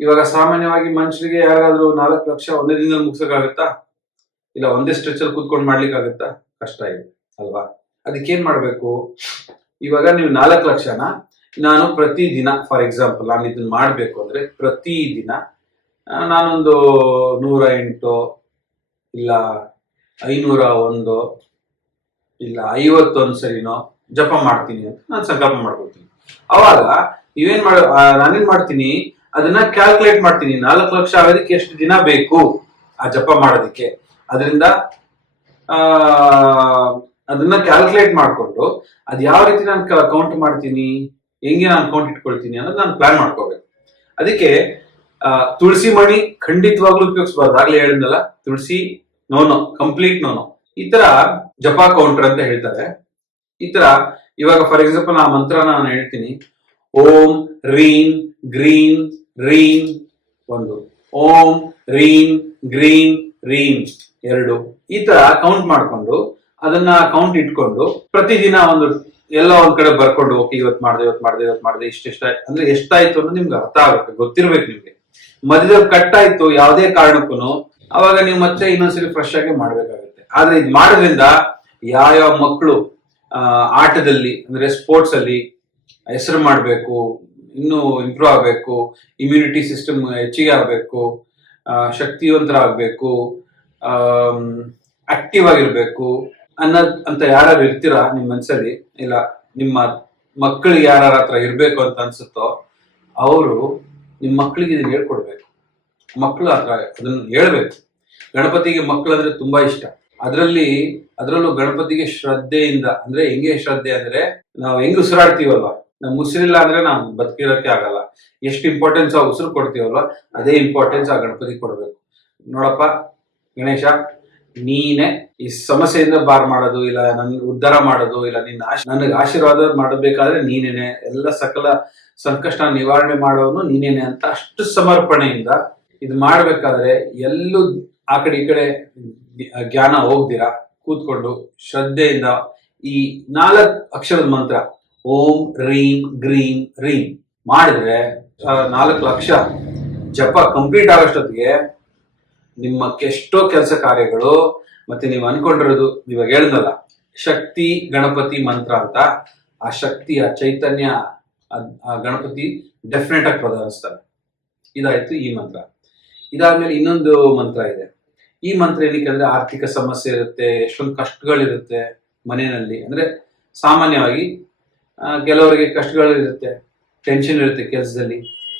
ಇವಾಗ ಸಾಮಾನ್ಯವಾಗಿ ಮನುಷ್ಯರಿಗೆ ಯಾರಾದ್ರೂ 4 ಲಕ್ಷ ಒಂದೇ ದಿನದಲ್ಲಿ ಮುಗಿಸೋಕ್ಕಾಗತ್ತಾ? ಇಲ್ಲ ಒಂದೇ ಸ್ಟ್ರೆಚ್ ಅಲ್ಲಿ ಕೂತ್ಕೊಂಡು ಮಾಡ್ಲಿಕ್ಕಾಗತ್ತಾ? ಕಷ್ಟ ಇದೆ ಅಲ್ವಾ? ಅದಕ್ಕೇನ್ ಮಾಡ್ಬೇಕು, ಇವಾಗ ನೀವು 4 ಲಕ್ಷನ ನಾನು ಪ್ರತಿದಿನ, ಫಾರ್ ಎಕ್ಸಾಂಪಲ್ ನಾನು ಇದನ್ನ ಮಾಡ್ಬೇಕು ಅಂದ್ರೆ ಪ್ರತಿದಿನ ನಾನೊಂದು 108 ಇಲ್ಲ 501 ಇಲ್ಲ 51 ಸರಿನೋ ಜಪ ಮಾಡ್ತೀನಿ ಅಂತ ನಾನು ಸಂಕಲ್ಪ ಮಾಡ್ಕೊಳ್ತೀನಿ. ಅವಾಗ ನಾನೇನ್ ಮಾಡ್ತೀನಿ, ಅದನ್ನ ಕ್ಯಾಲ್ಕುಲೇಟ್ ಮಾಡ್ತೀನಿ. 4 ಲಕ್ಷ ಆಗೋದಕ್ಕೆ ಎಷ್ಟು ದಿನ ಬೇಕು ಆ ಜಪ ಮಾಡೋದಕ್ಕೆ. ಅದರಿಂದ ಅದನ್ನ ಕ್ಯಾಲ್ಕುಲೇಟ್ ಮಾಡ್ಕೊಂಡು ಅದ್ ಯಾವ ರೀತಿ ನಾನು ಕೌಂಟ್ ಮಾಡ್ತೀನಿ, ಹೆಂಗೆ ನಾನು ಕೌಂಟ್ ಇಟ್ಕೊಳ್ತೀನಿ ಅನ್ನೋದು ನಾನು ಪ್ಲಾನ್ ಮಾಡ್ಕೋಬೇಕು. ಅದಕ್ಕೆ ತುಳಸಿ ಮಣಿ ಖಂಡಿತವಾಗ್ಲೂ ಉಪಯೋಗಿಸಬಾರ್ದು. ಆಗ್ಲೇ ಹೇಳಿದ್ನಲ್ಲ, ತುಳಸಿ ನೋನೋ, ಕಂಪ್ಲೀಟ್ ನೋನೋ. ಈ ತರ ಜಪ ಕೌಂಟರ್ ಅಂತ ಹೇಳ್ತಾರೆ. ಈ ತರ ಇವಾಗ ಫಾರ್ ಎಕ್ಸಾಂಪಲ್ ಆ ಮಂತ್ರ ನಾನು ಹೇಳ್ತೀನಿ. ಓಂ ರೀಂ ಗ್ರೀಂ ರೀಂ 1, ಓಂ ರೀಂ ಗ್ರೀಂ ರೀಂ 2. ಈ ತರ ಕೌಂಟ್ ಮಾಡ್ಕೊಂಡು ಅದನ್ನ ಕೌಂಟ್ ಇಟ್ಕೊಂಡು ಪ್ರತಿದಿನ ಎಲ್ಲ ಒಂದ್ ಕಡೆ ಬರ್ಕೊಂಡು, ಓಕೆ ಇವತ್ತು ಮಾಡಿದೆ ಇಷ್ಟೆಷ್ಟ ಅಂದ್ರೆ ಎಷ್ಟಾಯ್ತು ಅನ್ನೋದು ನಿಮ್ಗೆ ಅರ್ಥ ಆಗುತ್ತೆ, ಗೊತ್ತಿರ್ಬೇಕು ನಿಮ್ಗೆ. ಮಧ್ಯದಲ್ಲಿ ಕಟ್ ಆಯ್ತು ಯಾವುದೇ ಕಾರಣಕ್ಕೂ, ಅವಾಗ ನೀವು ಮತ್ತೆ ಇನ್ನೊಂದ್ಸರಿ ಫ್ರೆಶ್ ಆಗಿ ಮಾಡ್ಬೇಕಾಗುತ್ತೆ. ಆದ್ರೆ ಇದು ಮಾಡೋದ್ರಿಂದ ಯಾವ ಮಕ್ಕಳು ಆಟದಲ್ಲಿ ಅಂದ್ರೆ ಸ್ಪೋರ್ಟ್ಸ್ ಅಲ್ಲಿ ಹೆಸರು ಮಾಡ್ಬೇಕು, ಇನ್ನೂ ಇಂಪ್ರೂವ್ ಆಗ್ಬೇಕು, ಇಮ್ಯುನಿಟಿ ಸಿಸ್ಟಮ್ ಹೆಚ್ಚಿಗೆ ಆಗ್ಬೇಕು, ಶಕ್ತಿವಂತರಾಗಬೇಕು, ಆಕ್ಟಿವ್ ಆಗಿರ್ಬೇಕು ಅಂತ ಯಾರು ಇರ್ತೀರಾ ನಿಮ್ ಮನ್ಸಲ್ಲಿ, ಇಲ್ಲ ನಿಮ್ಮ ಮಕ್ಕಳಿಗೆ ಯಾರ ಹತ್ರ ಇರ್ಬೇಕು ಅಂತ ಅನ್ಸುತ್ತೋ ಅವರು ನಿಮ್ ಮಕ್ಕಳಿಗೆ ಇದನ್ನ ಹೇಳ್ಕೊಡ್ಬೇಕು. ಮಕ್ಕಳು ಹತ್ರ ಅದನ್ನ ಹೇಳ್ಬೇಕು. ಗಣಪತಿಗೆ ಮಕ್ಕಳು ಅಂದ್ರೆ ತುಂಬಾ ಇಷ್ಟ. ಅದರಲ್ಲೂ ಗಣಪತಿಗೆ ಶ್ರದ್ಧೆಯಿಂದ, ಅಂದ್ರೆ ಹೆಂಗೆ ಶ್ರದ್ಧೆ ಅಂದ್ರೆ, ನಾವು ಹೆಂಗ್ ಉಸಿರಾಡ್ತೀವಲ್ವಾ, ನಮ್ ಉಸಿರಿಲ್ಲ ಅಂದ್ರೆ ನಾವು ಬದುಕಿರೋಕೆ ಆಗಲ್ಲ. ಎಷ್ಟು ಇಂಪಾರ್ಟೆನ್ಸ್ ಆ ಉಸಿರು ಕೊಡ್ತೀವಲ್ವಾ, ಅದೇ ಇಂಪಾರ್ಟೆನ್ಸ್ ಆ ಗಣಪತಿ ಕೊಡ್ಬೇಕು. ನೋಡಪ್ಪ ಗಣೇಶ, ನೀನೆ ಈ ಸಮಸ್ಯೆಯಿಂದ ಬಾರ್ ಮಾಡೋದು, ಇಲ್ಲ ನನ್ ಉದ್ಧಾರ ಮಾಡೋದು, ಇಲ್ಲ ನನಗೆ ಆಶೀರ್ವಾದ ಮಾಡಬೇಕಾದ್ರೆ ನೀನೇನೆ, ಎಲ್ಲ ಸಕಲ ಸಂಕಷ್ಟ ನಿವಾರಣೆ ಮಾಡೋನು ನೀನೇನೆ ಅಂತ ಅಷ್ಟು ಸಮರ್ಪಣೆಯಿಂದ ಇದು ಮಾಡ್ಬೇಕಾದ್ರೆ ಎಲ್ಲೂ ಆ ಕಡೆ ಈ ಕಡೆ ಜ್ಞಾನ ಹೋಗ್ದಿರಾ ಕೂತ್ಕೊಂಡು ಶ್ರದ್ಧೆಯಿಂದ ಈ 4 ಅಕ್ಷರದ ಮಂತ್ರ ಓಂ ರೀಂ ಗ್ರೀಂ ರೀಂ ಮಾಡಿದ್ರೆ 4 ಲಕ್ಷ ಜಪ ಕಂಪ್ಲೀಟ್ ಆಗೋಷ್ಟೊತ್ತಿಗೆ ನಿಮ್ಮ ಎಷ್ಟೋ ಕೆಲಸ ಕಾರ್ಯಗಳು, ಮತ್ತೆ ನೀವು ಅನ್ಕೊಂಡಿರೋದು, ಇವಾಗ ಹೇಳಿದ್ನಲ್ಲ ಶಕ್ತಿ ಗಣಪತಿ ಮಂತ್ರ ಅಂತ, ಆ ಶಕ್ತಿ, ಆ ಚೈತನ್ಯ, ಆ ಗಣಪತಿ ಡೆಫಿನೆಟ್ ಆಗಿ ಪ್ರದರ್ಶಿಸ್ತಾರೆ. ಇದಾಯ್ತು ಈ ಮಂತ್ರ. ಇದಾದ್ಮೇಲೆ ಇನ್ನೊಂದು ಮಂತ್ರ ಇದೆ. ಈ ಮಂತ್ರ ಏನಕ್ಕೆ ಅಂದ್ರೆ ಆರ್ಥಿಕ ಸಮಸ್ಯೆ ಇರುತ್ತೆ, ಎಷ್ಟೊಂದು ಕಷ್ಟಗಳಿರುತ್ತೆ ಮನೆಯಲ್ಲಿ. ಅಂದ್ರೆ ಸಾಮಾನ್ಯವಾಗಿ ಕೆಲವರಿಗೆ ಕಷ್ಟಗಳಿರುತ್ತೆ, ಟೆನ್ಷನ್ ಇರುತ್ತೆ,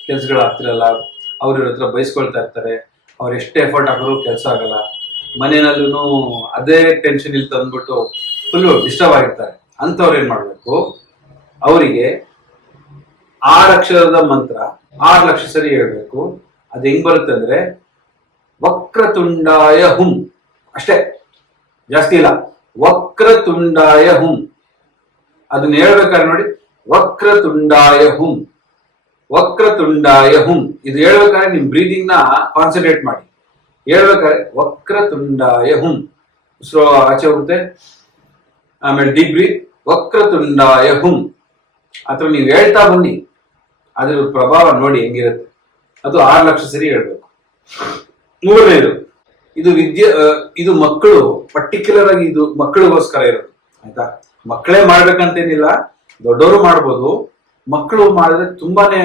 ಕೆಲ್ಸಗಳು ಆಗ್ತಿರಲ್ಲ, ಅವ್ರ ಹತ್ರ ಬಯಸ್ಕೊಳ್ತಾ ಇರ್ತಾರೆ, ಅವ್ರು ಎಷ್ಟೇ ಎಫರ್ಟ್ ಹಾಕಿದ್ರು ಕೆಲಸ ಆಗಲ್ಲ, ಮನೆಯಲ್ಲೂ ಅದೇ ಟೆನ್ಷನ್ ಇಲ್ಲಿ ತಂದ್ಬಿಟ್ಟು ಫುಲ್ಲು ಡಿಸ್ಟರ್ಬ್ ಆಗಿರ್ತಾರೆ. ಅಂಥವ್ರು ಏನ್ ಮಾಡ್ಬೇಕು, ಅವರಿಗೆ 6 ಅಕ್ಷರದ ಮಂತ್ರ 6 ಲಕ್ಷ ಸರಿ ಹೇಳ್ಬೇಕು. ಅದು ಹೆಂಗ್ ಬರುತ್ತೆ ಅಂದ್ರೆ ವಕ್ರತುಂಡಾಯ ಹುಂ, ಅಷ್ಟೇ, ಜಾಸ್ತಿ ಇಲ್ಲ. ವಕ್ರತುಂಡಾಯ ಹುಂ ಅದನ್ನ ಹೇಳ್ಬೇಕಾದ್ರೆ ನೋಡಿ, ವಕ್ರತುಂಡಾಯ ಹುಂ, ವಕ್ರತುಂಡಾಯ ಹುಂ. ಇದು ಹೇಳ್ಬೇಕಾದ್ರೆ ನಿಮ್ ಬ್ರೀದಿಂಗ್ ನ ಕಾನ್ಸಂಟ್ರೇಟ್ ಮಾಡಿ. ಹೇಳ್ಬೇಕಾದ್ರೆ ವಕ್ರತುಂಡಾಯ ಹುಂ, ಉಸಿರು ಆಚೆ ಹೋಗುತ್ತೆ, ಆಮೇಲೆ ಡೀಪ್ ಬ್ರೀತ್, ವಕ್ರತುಂಡಾಯ ಹುಂ. ಅಥವಾ ನೀವು ಹೇಳ್ತಾ ಬನ್ನಿ, ಅದ್ರ ಪ್ರಭಾವ ನೋಡಿ ಹೆಂಗಿರುತ್ತೆ. ಅದು 6 ಲಕ್ಷ ಸರಿ ಹೇಳ್ಬೇಕು. 3ನೇದು, ಇದು ಮಕ್ಕಳು, ಪರ್ಟಿಕ್ಯುಲರ್ ಆಗಿ ಇದು ಮಕ್ಕಳಿಗೋಸ್ಕರ ಇರೋದು, ಆಯ್ತಾ. ಮಕ್ಕಳೇ ಮಾಡ್ಬೇಕಂತೇನಿಲ್ಲ, ದೊಡ್ಡವರು ಮಾಡ್ಬೋದು. ಮಕ್ಕಳು ಮಾಡಿದ್ರೆ ತುಂಬಾನೇ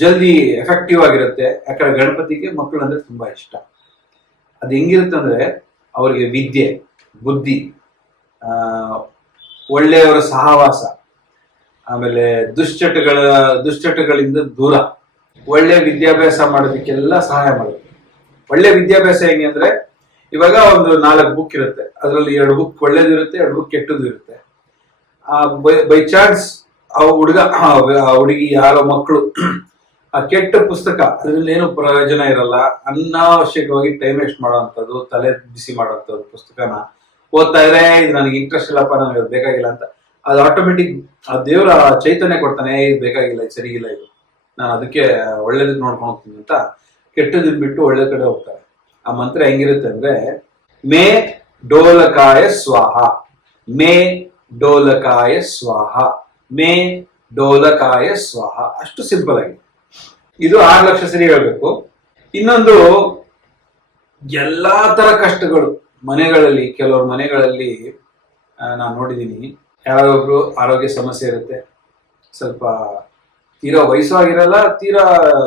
ಜಲ್ದಿ ಎಫೆಕ್ಟಿವ್ ಆಗಿರುತ್ತೆ. ಯಾಕಂದ್ರೆ ಗಣಪತಿಗೆ ಮಕ್ಕಳು ಅಂದ್ರೆ ತುಂಬಾ ಇಷ್ಟ. ಅದು ಹೆಂಗಿರುತ್ತೆ ಅಂದ್ರೆ ಅವರಿಗೆ ವಿದ್ಯೆ, ಬುದ್ಧಿ, ಒಳ್ಳೆಯವರ ಸಹವಾಸ, ಆಮೇಲೆ ದುಶ್ಚಟಗಳಿಂದ ದೂರ, ಒಳ್ಳೆ ವಿದ್ಯಾಭ್ಯಾಸ ಮಾಡೋದಕ್ಕೆಲ್ಲ ಸಹಾಯ ಮಾಡುತ್ತೆ. ಒಳ್ಳೆ ವಿದ್ಯಾಭ್ಯಾಸ ಹೆಂಗೆ ಅಂದ್ರೆ, ಇವಾಗ ಒಂದು 4 ಬುಕ್ ಇರುತ್ತೆ, ಅದರಲ್ಲಿ 2 ಬುಕ್ ಒಳ್ಳೇದು ಇರುತ್ತೆ, 2 ಬುಕ್ ಕೆಟ್ಟದ್ದು ಇರುತ್ತೆ. ಬೈ ಚಾನ್ಸ್ ಆ ಹುಡುಗಿ ಯಾರೋ ಮಕ್ಕಳು ಆ ಕೆಟ್ಟ ಪುಸ್ತಕ, ಅದ್ರಲ್ಲಿ ಏನು ಪ್ರಯೋಜನ ಇರಲ್ಲ, ಅನಾವಶ್ಯಕವಾಗಿ ಟೈಮ್ ವೇಸ್ಟ್ ಮಾಡೋವಂಥದ್ದು, ತಲೆ ಬಿಸಿ ಮಾಡೋವಂಥದ್ದು ಪುಸ್ತಕನ ಓದ್ತಾ ಇದ್ರೆ, ಇದು ನನಗೆ ಇಂಟ್ರೆಸ್ಟ್ ಇಲ್ಲಪ್ಪ, ನನಗೆ ಬೇಕಾಗಿಲ್ಲ ಅಂತ, ಅದು ಆಟೋಮೆಟಿಕ್ ಆ ದೇವರ ಚೈತನ್ಯ ಕೊಡ್ತಾನೆ, ಇದು ಬೇಕಾಗಿಲ್ಲ, ಇದು ಸರಿಗಿಲ್ಲ, ಇದು ನಾನು ಅದಕ್ಕೆ ಒಳ್ಳೇದಕ್ಕೆ ನೋಡ್ಕೊಂಡು ಹೋಗ್ತೀನಿ ಅಂತ ಕೆಟ್ಟದನ್ನ ಬಿಟ್ಟು ಒಳ್ಳೆ ಕಡೆ ಹೋಗ್ತಾರೆ. ಆ ಮಂತ್ರ ಹೆಂಗಿರುತ್ತೆ ಅಂದ್ರೆ ಮೇ ಡೋಲಕಾಯ ಸ್ವಾಹ, ಮೇ ಡೋಲಕಾಯ ಸ್ವಾಹ, ಮೇ ಡೋಲಕಾಯ ಸ್ವಾಹ. ಅಷ್ಟು ಸಿಂಪಲ್ ಆಗಿ ಇದು 6 ಲಕ್ಷ ಸರಿ ಹೇಳ್ಬೇಕು. ಇನ್ನೊಂದು, ಎಲ್ಲಾ ತರ ಕಷ್ಟಗಳು ಮನೆಗಳಲ್ಲಿ, ಕೆಲವ್ರ ಮನೆಗಳಲ್ಲಿ ನಾನು ನೋಡಿದ್ದೀನಿ, ಯಾರೊಬ್ರು ಆರೋಗ್ಯ ಸಮಸ್ಯೆ ಇರುತ್ತೆ, ಸ್ವಲ್ಪ ತೀರಾ ವಯಸ್ಸು ಆಗಿರಲ್ಲ, ತೀರಾ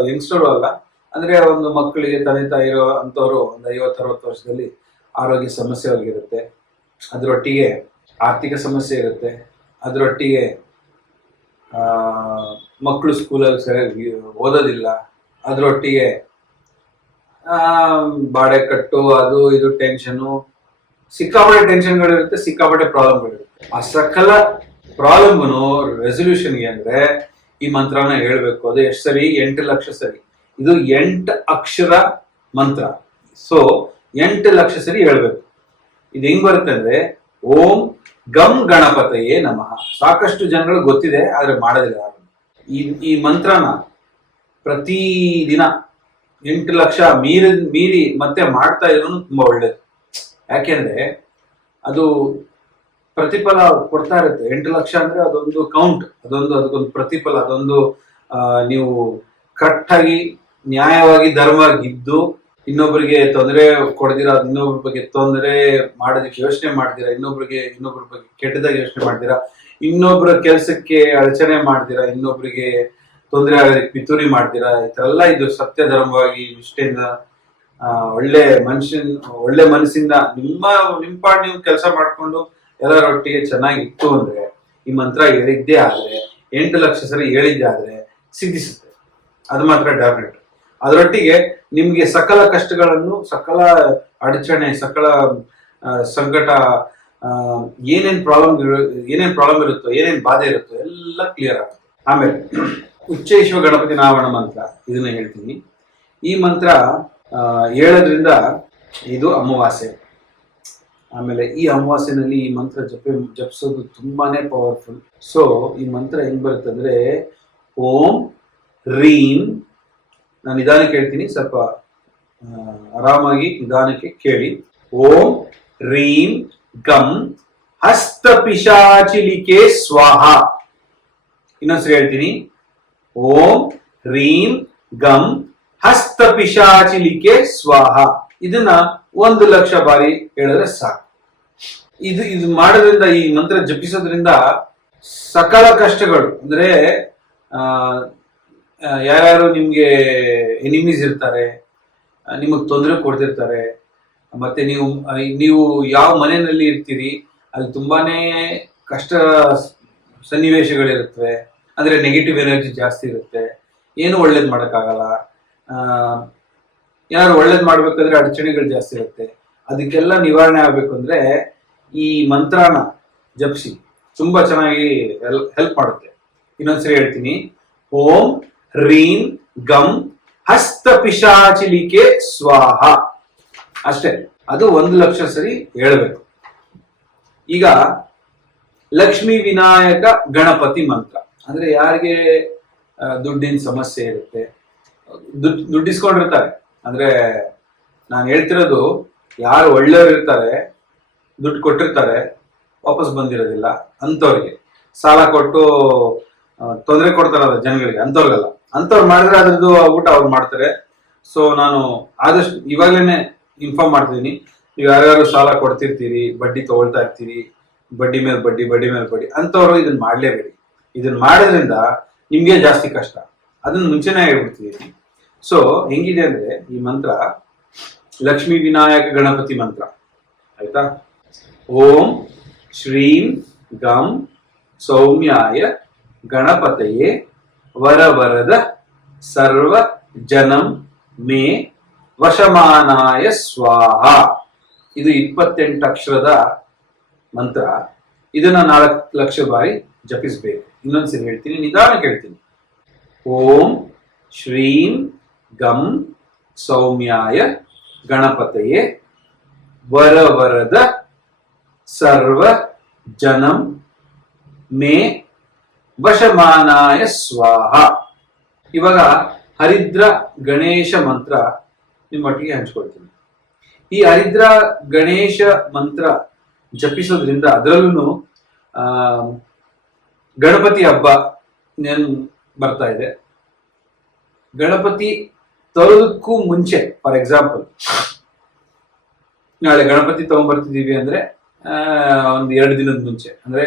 ಯಂಗ್ಸ್ಟರು ಅಲ್ಲ, ಅಂದ್ರೆ ಒಂದು ಮಕ್ಕಳಿಗೆ ತಂದೆ ತಾಯಿ ಇರೋ ಅಂತವ್ರು ಒಂದು 50-60 ವರ್ಷದಲ್ಲಿ ಆರೋಗ್ಯ ಸಮಸ್ಯೆ ಆಗಿರುತ್ತೆ. ಅದರೊಟ್ಟಿಗೆ ಆರ್ಥಿಕ ಸಮಸ್ಯೆ ಇರುತ್ತೆ, ಅದರೊಟ್ಟಿಗೆ ಮಕ್ಕಳು ಸ್ಕೂಲಲ್ಲಿ ಸರಿಯಾಗಿ ಓದೋದಿಲ್ಲ, ಅದರೊಟ್ಟಿಗೆ ಬಾಡೆ ಕಟ್ಟು, ಅದು ಇದು ಟೆನ್ಷನು, ಸಿಕ್ಕಾಪಟ್ಟೆ ಟೆನ್ಷನ್ಗಳಿರುತ್ತೆ, ಸಿಕ್ಕಾಪಟ್ಟೆ ಪ್ರಾಬ್ಲಮ್ಗಳಿರುತ್ತೆ. ಆ ಸಕಲ ಪ್ರಾಬ್ಲಮ್ನು ರೆಸೊಲ್ಯೂಷನ್ಗೆ ಅಂದ್ರೆ ಈ ಮಂತ್ರನ ಹೇಳ್ಬೇಕು. ಅದು ಎಷ್ಟು ಸರಿ? 8 ಲಕ್ಷ ಸರಿ. ಇದು 8 ಅಕ್ಷರ ಮಂತ್ರ. ಸೊ 8 ಲಕ್ಷ ಸರಿ ಹೇಳ್ಬೇಕು. ಇದು ಹೆಂಗ್ ಬರುತ್ತೆ ಅಂದ್ರೆ ಓಂ ಗಂ ಗಣಪತಯೇ ನಮಃ. ಸಾಕಷ್ಟು ಜನಗಳು ಗೊತ್ತಿದೆ, ಆದ್ರೆ ಮಾಡೋದಿಲ್ಲ. ಈ ಮಂತ್ರನ ಪ್ರತಿ ದಿನ 8 ಲಕ್ಷ ಮೀರಿ ಮತ್ತೆ ಮಾಡ್ತಾ ಇರೋನು ತುಂಬಾ ಒಳ್ಳೇದು. ಯಾಕೆಂದ್ರೆ ಅದು ಪ್ರತಿಫಲ ಕೊಡ್ತಾ ಇರುತ್ತೆ. 8 ಲಕ್ಷ ಅಂದ್ರೆ ಅದೊಂದು ಕೌಂಟ್, ಅದಕ್ಕೊಂದು ಪ್ರತಿಫಲ, ಅದೊಂದು ನೀವು ಕರೆಕ್ಟ್ ಆಗಿ ನ್ಯಾಯವಾಗಿ ಧರ್ಮವಾಗಿದ್ದು, ಇನ್ನೊಬ್ಬರಿಗೆ ತೊಂದರೆ ಕೊಡ್ದಿರಾ, ಇನ್ನೊಬ್ರ ಬಗ್ಗೆ ತೊಂದರೆ ಮಾಡೋದಕ್ಕೆ ಯೋಚನೆ ಮಾಡ್ತೀರಾ, ಇನ್ನೊಬ್ರ ಬಗ್ಗೆ ಕೆಟ್ಟದಾಗಿ ಯೋಚನೆ ಮಾಡ್ತೀರಾ, ಇನ್ನೊಬ್ಬರ ಕೆಲಸಕ್ಕೆ ಅಡಚಣೆ ಮಾಡ್ತೀರಾ, ಇನ್ನೊಬ್ರಿಗೆ ತೊಂದರೆ ಆಗೋದಕ್ಕೆ ಪಿತೂರಿ ಮಾಡ್ತೀರಾ, ಈ ತರ ಎಲ್ಲ ಇದು ಸತ್ಯ ಧರ್ಮವಾಗಿ ನಿಷ್ಠೆಯಿಂದ ಒಳ್ಳೆ ಮನಸ್ಸಿಂದ ನಿಮ್ಮ ಪಾಡ್ ನೀವು ಕೆಲಸ ಮಾಡ್ಕೊಂಡು ಎಲ್ಲರೊಟ್ಟಿಗೆ ಚೆನ್ನಾಗಿ ಇತ್ತು ಅಂದ್ರೆ, ಈ ಮಂತ್ರ ಹೇಳಿದ್ದೇ ಆದ್ರೆ, 8 ಲಕ್ಷ ಸರಿ ಹೇಳಿದ್ದೇ ಆದ್ರೆ ಸಿದ್ಧಿಸುತ್ತೆ. ಅದು ಮಾತ್ರ ಡೆಫಿನೆಟ್. ಅದರೊಟ್ಟಿಗೆ ನಿಮ್ಗೆ ಸಕಲ ಕಷ್ಟಗಳನ್ನು, ಸಕಲ ಅಡಚಣೆ, ಸಕಲ ಸಂಕಟ, ಏನೇನ್ ಪ್ರಾಬ್ಲಮ್ ಇರುತ್ತೋ, ಏನೇನ್ ಬಾಧೆ ಇರುತ್ತೋ ಎಲ್ಲ ಕ್ಲಿಯರ್ ಆಗುತ್ತೆ. ಆಮೇಲೆ ಉಚ್ಚೈಶ್ವ ಗಣಪತಿ ನಾವಣ ಮಂತ್ರ, ಇದನ್ನ ಹೇಳ್ತೀನಿ. ಈ ಮಂತ್ರ ಹೇಳೋದ್ರಿಂದ ಇದು ಅಮಾವಾಸ್ಯೆ. ಆಮೇಲೆ ಈ ಅಮಾವಾಸ್ಯೆನಲ್ಲಿ ಈ ಮಂತ್ರ ಜಪಿಸೋದು ತುಂಬಾನೇ ಪವರ್ಫುಲ್. ಸೊ ಈ ಮಂತ್ರ ಹೆಂಗ್ ಬರುತ್ತೆ ಅಂದ್ರೆ ಓಂ ರೀಂ, ನಾನು ನಿಧಾನಕ್ಕೆ ಹೇಳ್ತೀನಿ, ಸ್ವಲ್ಪ ಆರಾಮಾಗಿ ನಿಧಾನಕ್ಕೆ ಕೇಳಿ. ಓಂ ರೀಂ ಗಂ ಹಸ್ತ ಪಿಶಾಚಿಲಿಕೆ ಸ್ವಾಹ. ಇನ್ನೊಂದ್ಸರಿ ಹೇಳ್ತೀನಿ. ಓಂ ಹ್ರೀಂ ಗಂ ಹಸ್ತ ಪಿಶಾಚಿಲಿಕೆ ಸ್ವಾಹ. ಇದನ್ನ 1,00,000 ಬಾರಿ ಹೇಳಿದ್ರೆ ಸಾಕು. ಇದು ಮಾಡೋದ್ರಿಂದ, ಈ ಮಂತ್ರ ಜಪಿಸೋದ್ರಿಂದ ಸಕಲ ಕಷ್ಟಗಳು, ಅಂದ್ರೆ ಯಾರ್ಯಾರು ನಿಮ್ಗೆ ಎನಿಮೀಸ್ ಇರ್ತಾರೆ, ನಿಮಗ್ ತೊಂದರೆ ಕೊಡ್ತಿರ್ತಾರೆ, ಮತ್ತೆ ನೀವು ಯಾವ ಮನೆಯಲ್ಲಿ ಇರ್ತೀರಿ ಅಲ್ಲಿ ತುಂಬಾನೇ ಕಷ್ಟ ಸನ್ನಿವೇಶಗಳಿರುತ್ತವೆ, ಅಂದ್ರೆ ನೆಗೆಟಿವ್ ಎನರ್ಜಿ ಜಾಸ್ತಿ ಇರುತ್ತೆ, ಏನು ಒಳ್ಳೇದ್ ಮಾಡಕ್ಕಾಗಲ್ಲ. ಏನಾದ್ರು ಒಳ್ಳೇದ್ ಮಾಡ್ಬೇಕಂದ್ರೆ ಅಡಚಣೆಗಳು ಜಾಸ್ತಿ ಇರುತ್ತೆ. ಅದಕ್ಕೆಲ್ಲ ನಿವಾರಣೆ ಆಗ್ಬೇಕು ಅಂದ್ರೆ ಈ ಮಂತ್ರನ ಜಪಿಸಿ ತುಂಬಾ ಚೆನ್ನಾಗಿ ಹೆಲ್ಪ್ ಮಾಡುತ್ತೆ. ಇನ್ನೊಂದ್ಸರಿ ಹೇಳ್ತೀನಿ. ಓಂ ಹ್ರೀಂ ಗಂ ಹಸ್ತ ಪಿಶಾಚಿಲಿಕೆ ಸ್ವಾಹ. ಅಷ್ಟೇ, ಅದು 1,00,000 ಸರಿ ಹೇಳ್ಬೇಕು. ಈಗ ಲಕ್ಷ್ಮೀ ವಿನಾಯಕ ಗಣಪತಿ ಮಂತ್ರ, ಅಂದ್ರೆ ಯಾರಿಗೆ ದುಡ್ಡಿನ ಸಮಸ್ಯೆ ಇರುತ್ತೆ, ದುಡ್ಡಿಸ್ಕೊಂಡಿರ್ತಾರೆ, ಅಂದ್ರೆ ನಾನು ಹೇಳ್ತಿರೋದು ಯಾರು ಒಳ್ಳೆಯವರು ಇರ್ತಾರೆ, ದುಡ್ಡು ಕೊಟ್ಟಿರ್ತಾರೆ, ವಾಪಸ್ ಬಂದಿರೋದಿಲ್ಲ ಅಂಥವ್ರಿಗೆ, ಸಾಲ ಕೊಟ್ಟು ತೊಂದರೆ ಕೊಡ್ತಾರಲ್ಲ ಜನಗಳಿಗೆ, ಅಂಥವ್ರಿಗಲ್ಲ. ಅಂಥವ್ರು ಮಾಡಿದ್ರೆ ಅದ್ರದ್ದು ಊಟ ಅವ್ರು ಮಾಡ್ತಾರೆ. ಸೊ ನಾನು ಆದಷ್ಟು ಇವಾಗಲೇ ಇನ್ಫಾರ್ಮ್ ಮಾಡ್ತಿದ್ದೀನಿ, ನೀವು ಯಾರ್ಯಾರು ಸಾಲ ಕೊಡ್ತಿರ್ತೀರಿ, ಬಡ್ಡಿ ತಗೊಳ್ತಾ ಇರ್ತೀರಿ, ಬಡ್ಡಿ ಮೇಲೆ ಬಡ್ಡಿ ಅಂಥವ್ರು ಇದನ್ನ ಮಾಡ್ಲೇಬೇಡಿ. ಇದನ್ನ ಮಾಡೋದ್ರಿಂದ ನಿಮ್ಗೆ ಜಾಸ್ತಿ ಕಷ್ಟ. ಅದನ್ನ ಮುಂಚೆನೇ ಹೇಳ್ಬಿಡ್ತಿದ್ದೀನಿ. ಸೊ ಹೆಂಗಿದೆ ಅಂದ್ರೆ ಈ ಮಂತ್ರ ಲಕ್ಷ್ಮೀ ವಿನಾಯಕ ಗಣಪತಿ ಮಂತ್ರ, ಆಯ್ತಾ? ಓಂ ಶ್ರೀಂ ಗಂ ಸೌಮ್ಯಾಯ ಗಣಪತಯೇ ವರವರದ ಸರ್ವ ಜನಂ ಮೇ ವಶಮಾನಾಯ ಸ್ವಾಹ. ಇದು 28 ಅಕ್ಷರದ ಮಂತ್ರ. ಇದನ್ನ 4,00,000 ಬಾರಿ ಜಪಿಸಬೇಕು. ಇನ್ನೊಂದ್ಸರಿ ಹೇಳ್ತೀನಿ, ನಿಧಾನಕ್ಕೆ ಹೇಳ್ತೀನಿ. ಓಂ ಶ್ರೀಂ ಗಂ ಸೌಮ್ಯಾಯ ಗಣಪತಯೇ ವರವರದ ಸರ್ವ ಜನಂ ಮೇ ವಶಮಾನಾಯ ಸ್ವಾಹ. ಇವಾಗ ಹರಿದ್ರ ಗಣೇಶ ಮಂತ್ರ ನಿಮ್ಮೊಟ್ಟಿಗೆ ಹಂಚ್ಕೊಳ್ತೀನಿ. ಈ ಹರಿದ್ರ ಗಣೇಶ ಮಂತ್ರ ಜಪಿಸೋದ್ರಿಂದ, ಅದರಲ್ಲೂ ಗಣಪತಿ ಹಬ್ಬ ಬರ್ತಾ ಇದೆ. ಗಣಪತಿ ತರೋದಕ್ಕೂ ಮುಂಚೆ, ಫಾರ್ ಎಕ್ಸಾಂಪಲ್ ನಾಳೆ ಗಣಪತಿ ತಗೊಂಡ್ಬರ್ತಿದೀವಿ ಅಂದ್ರೆ 1-2 ದಿನದ ಮುಂಚೆ, ಅಂದ್ರೆ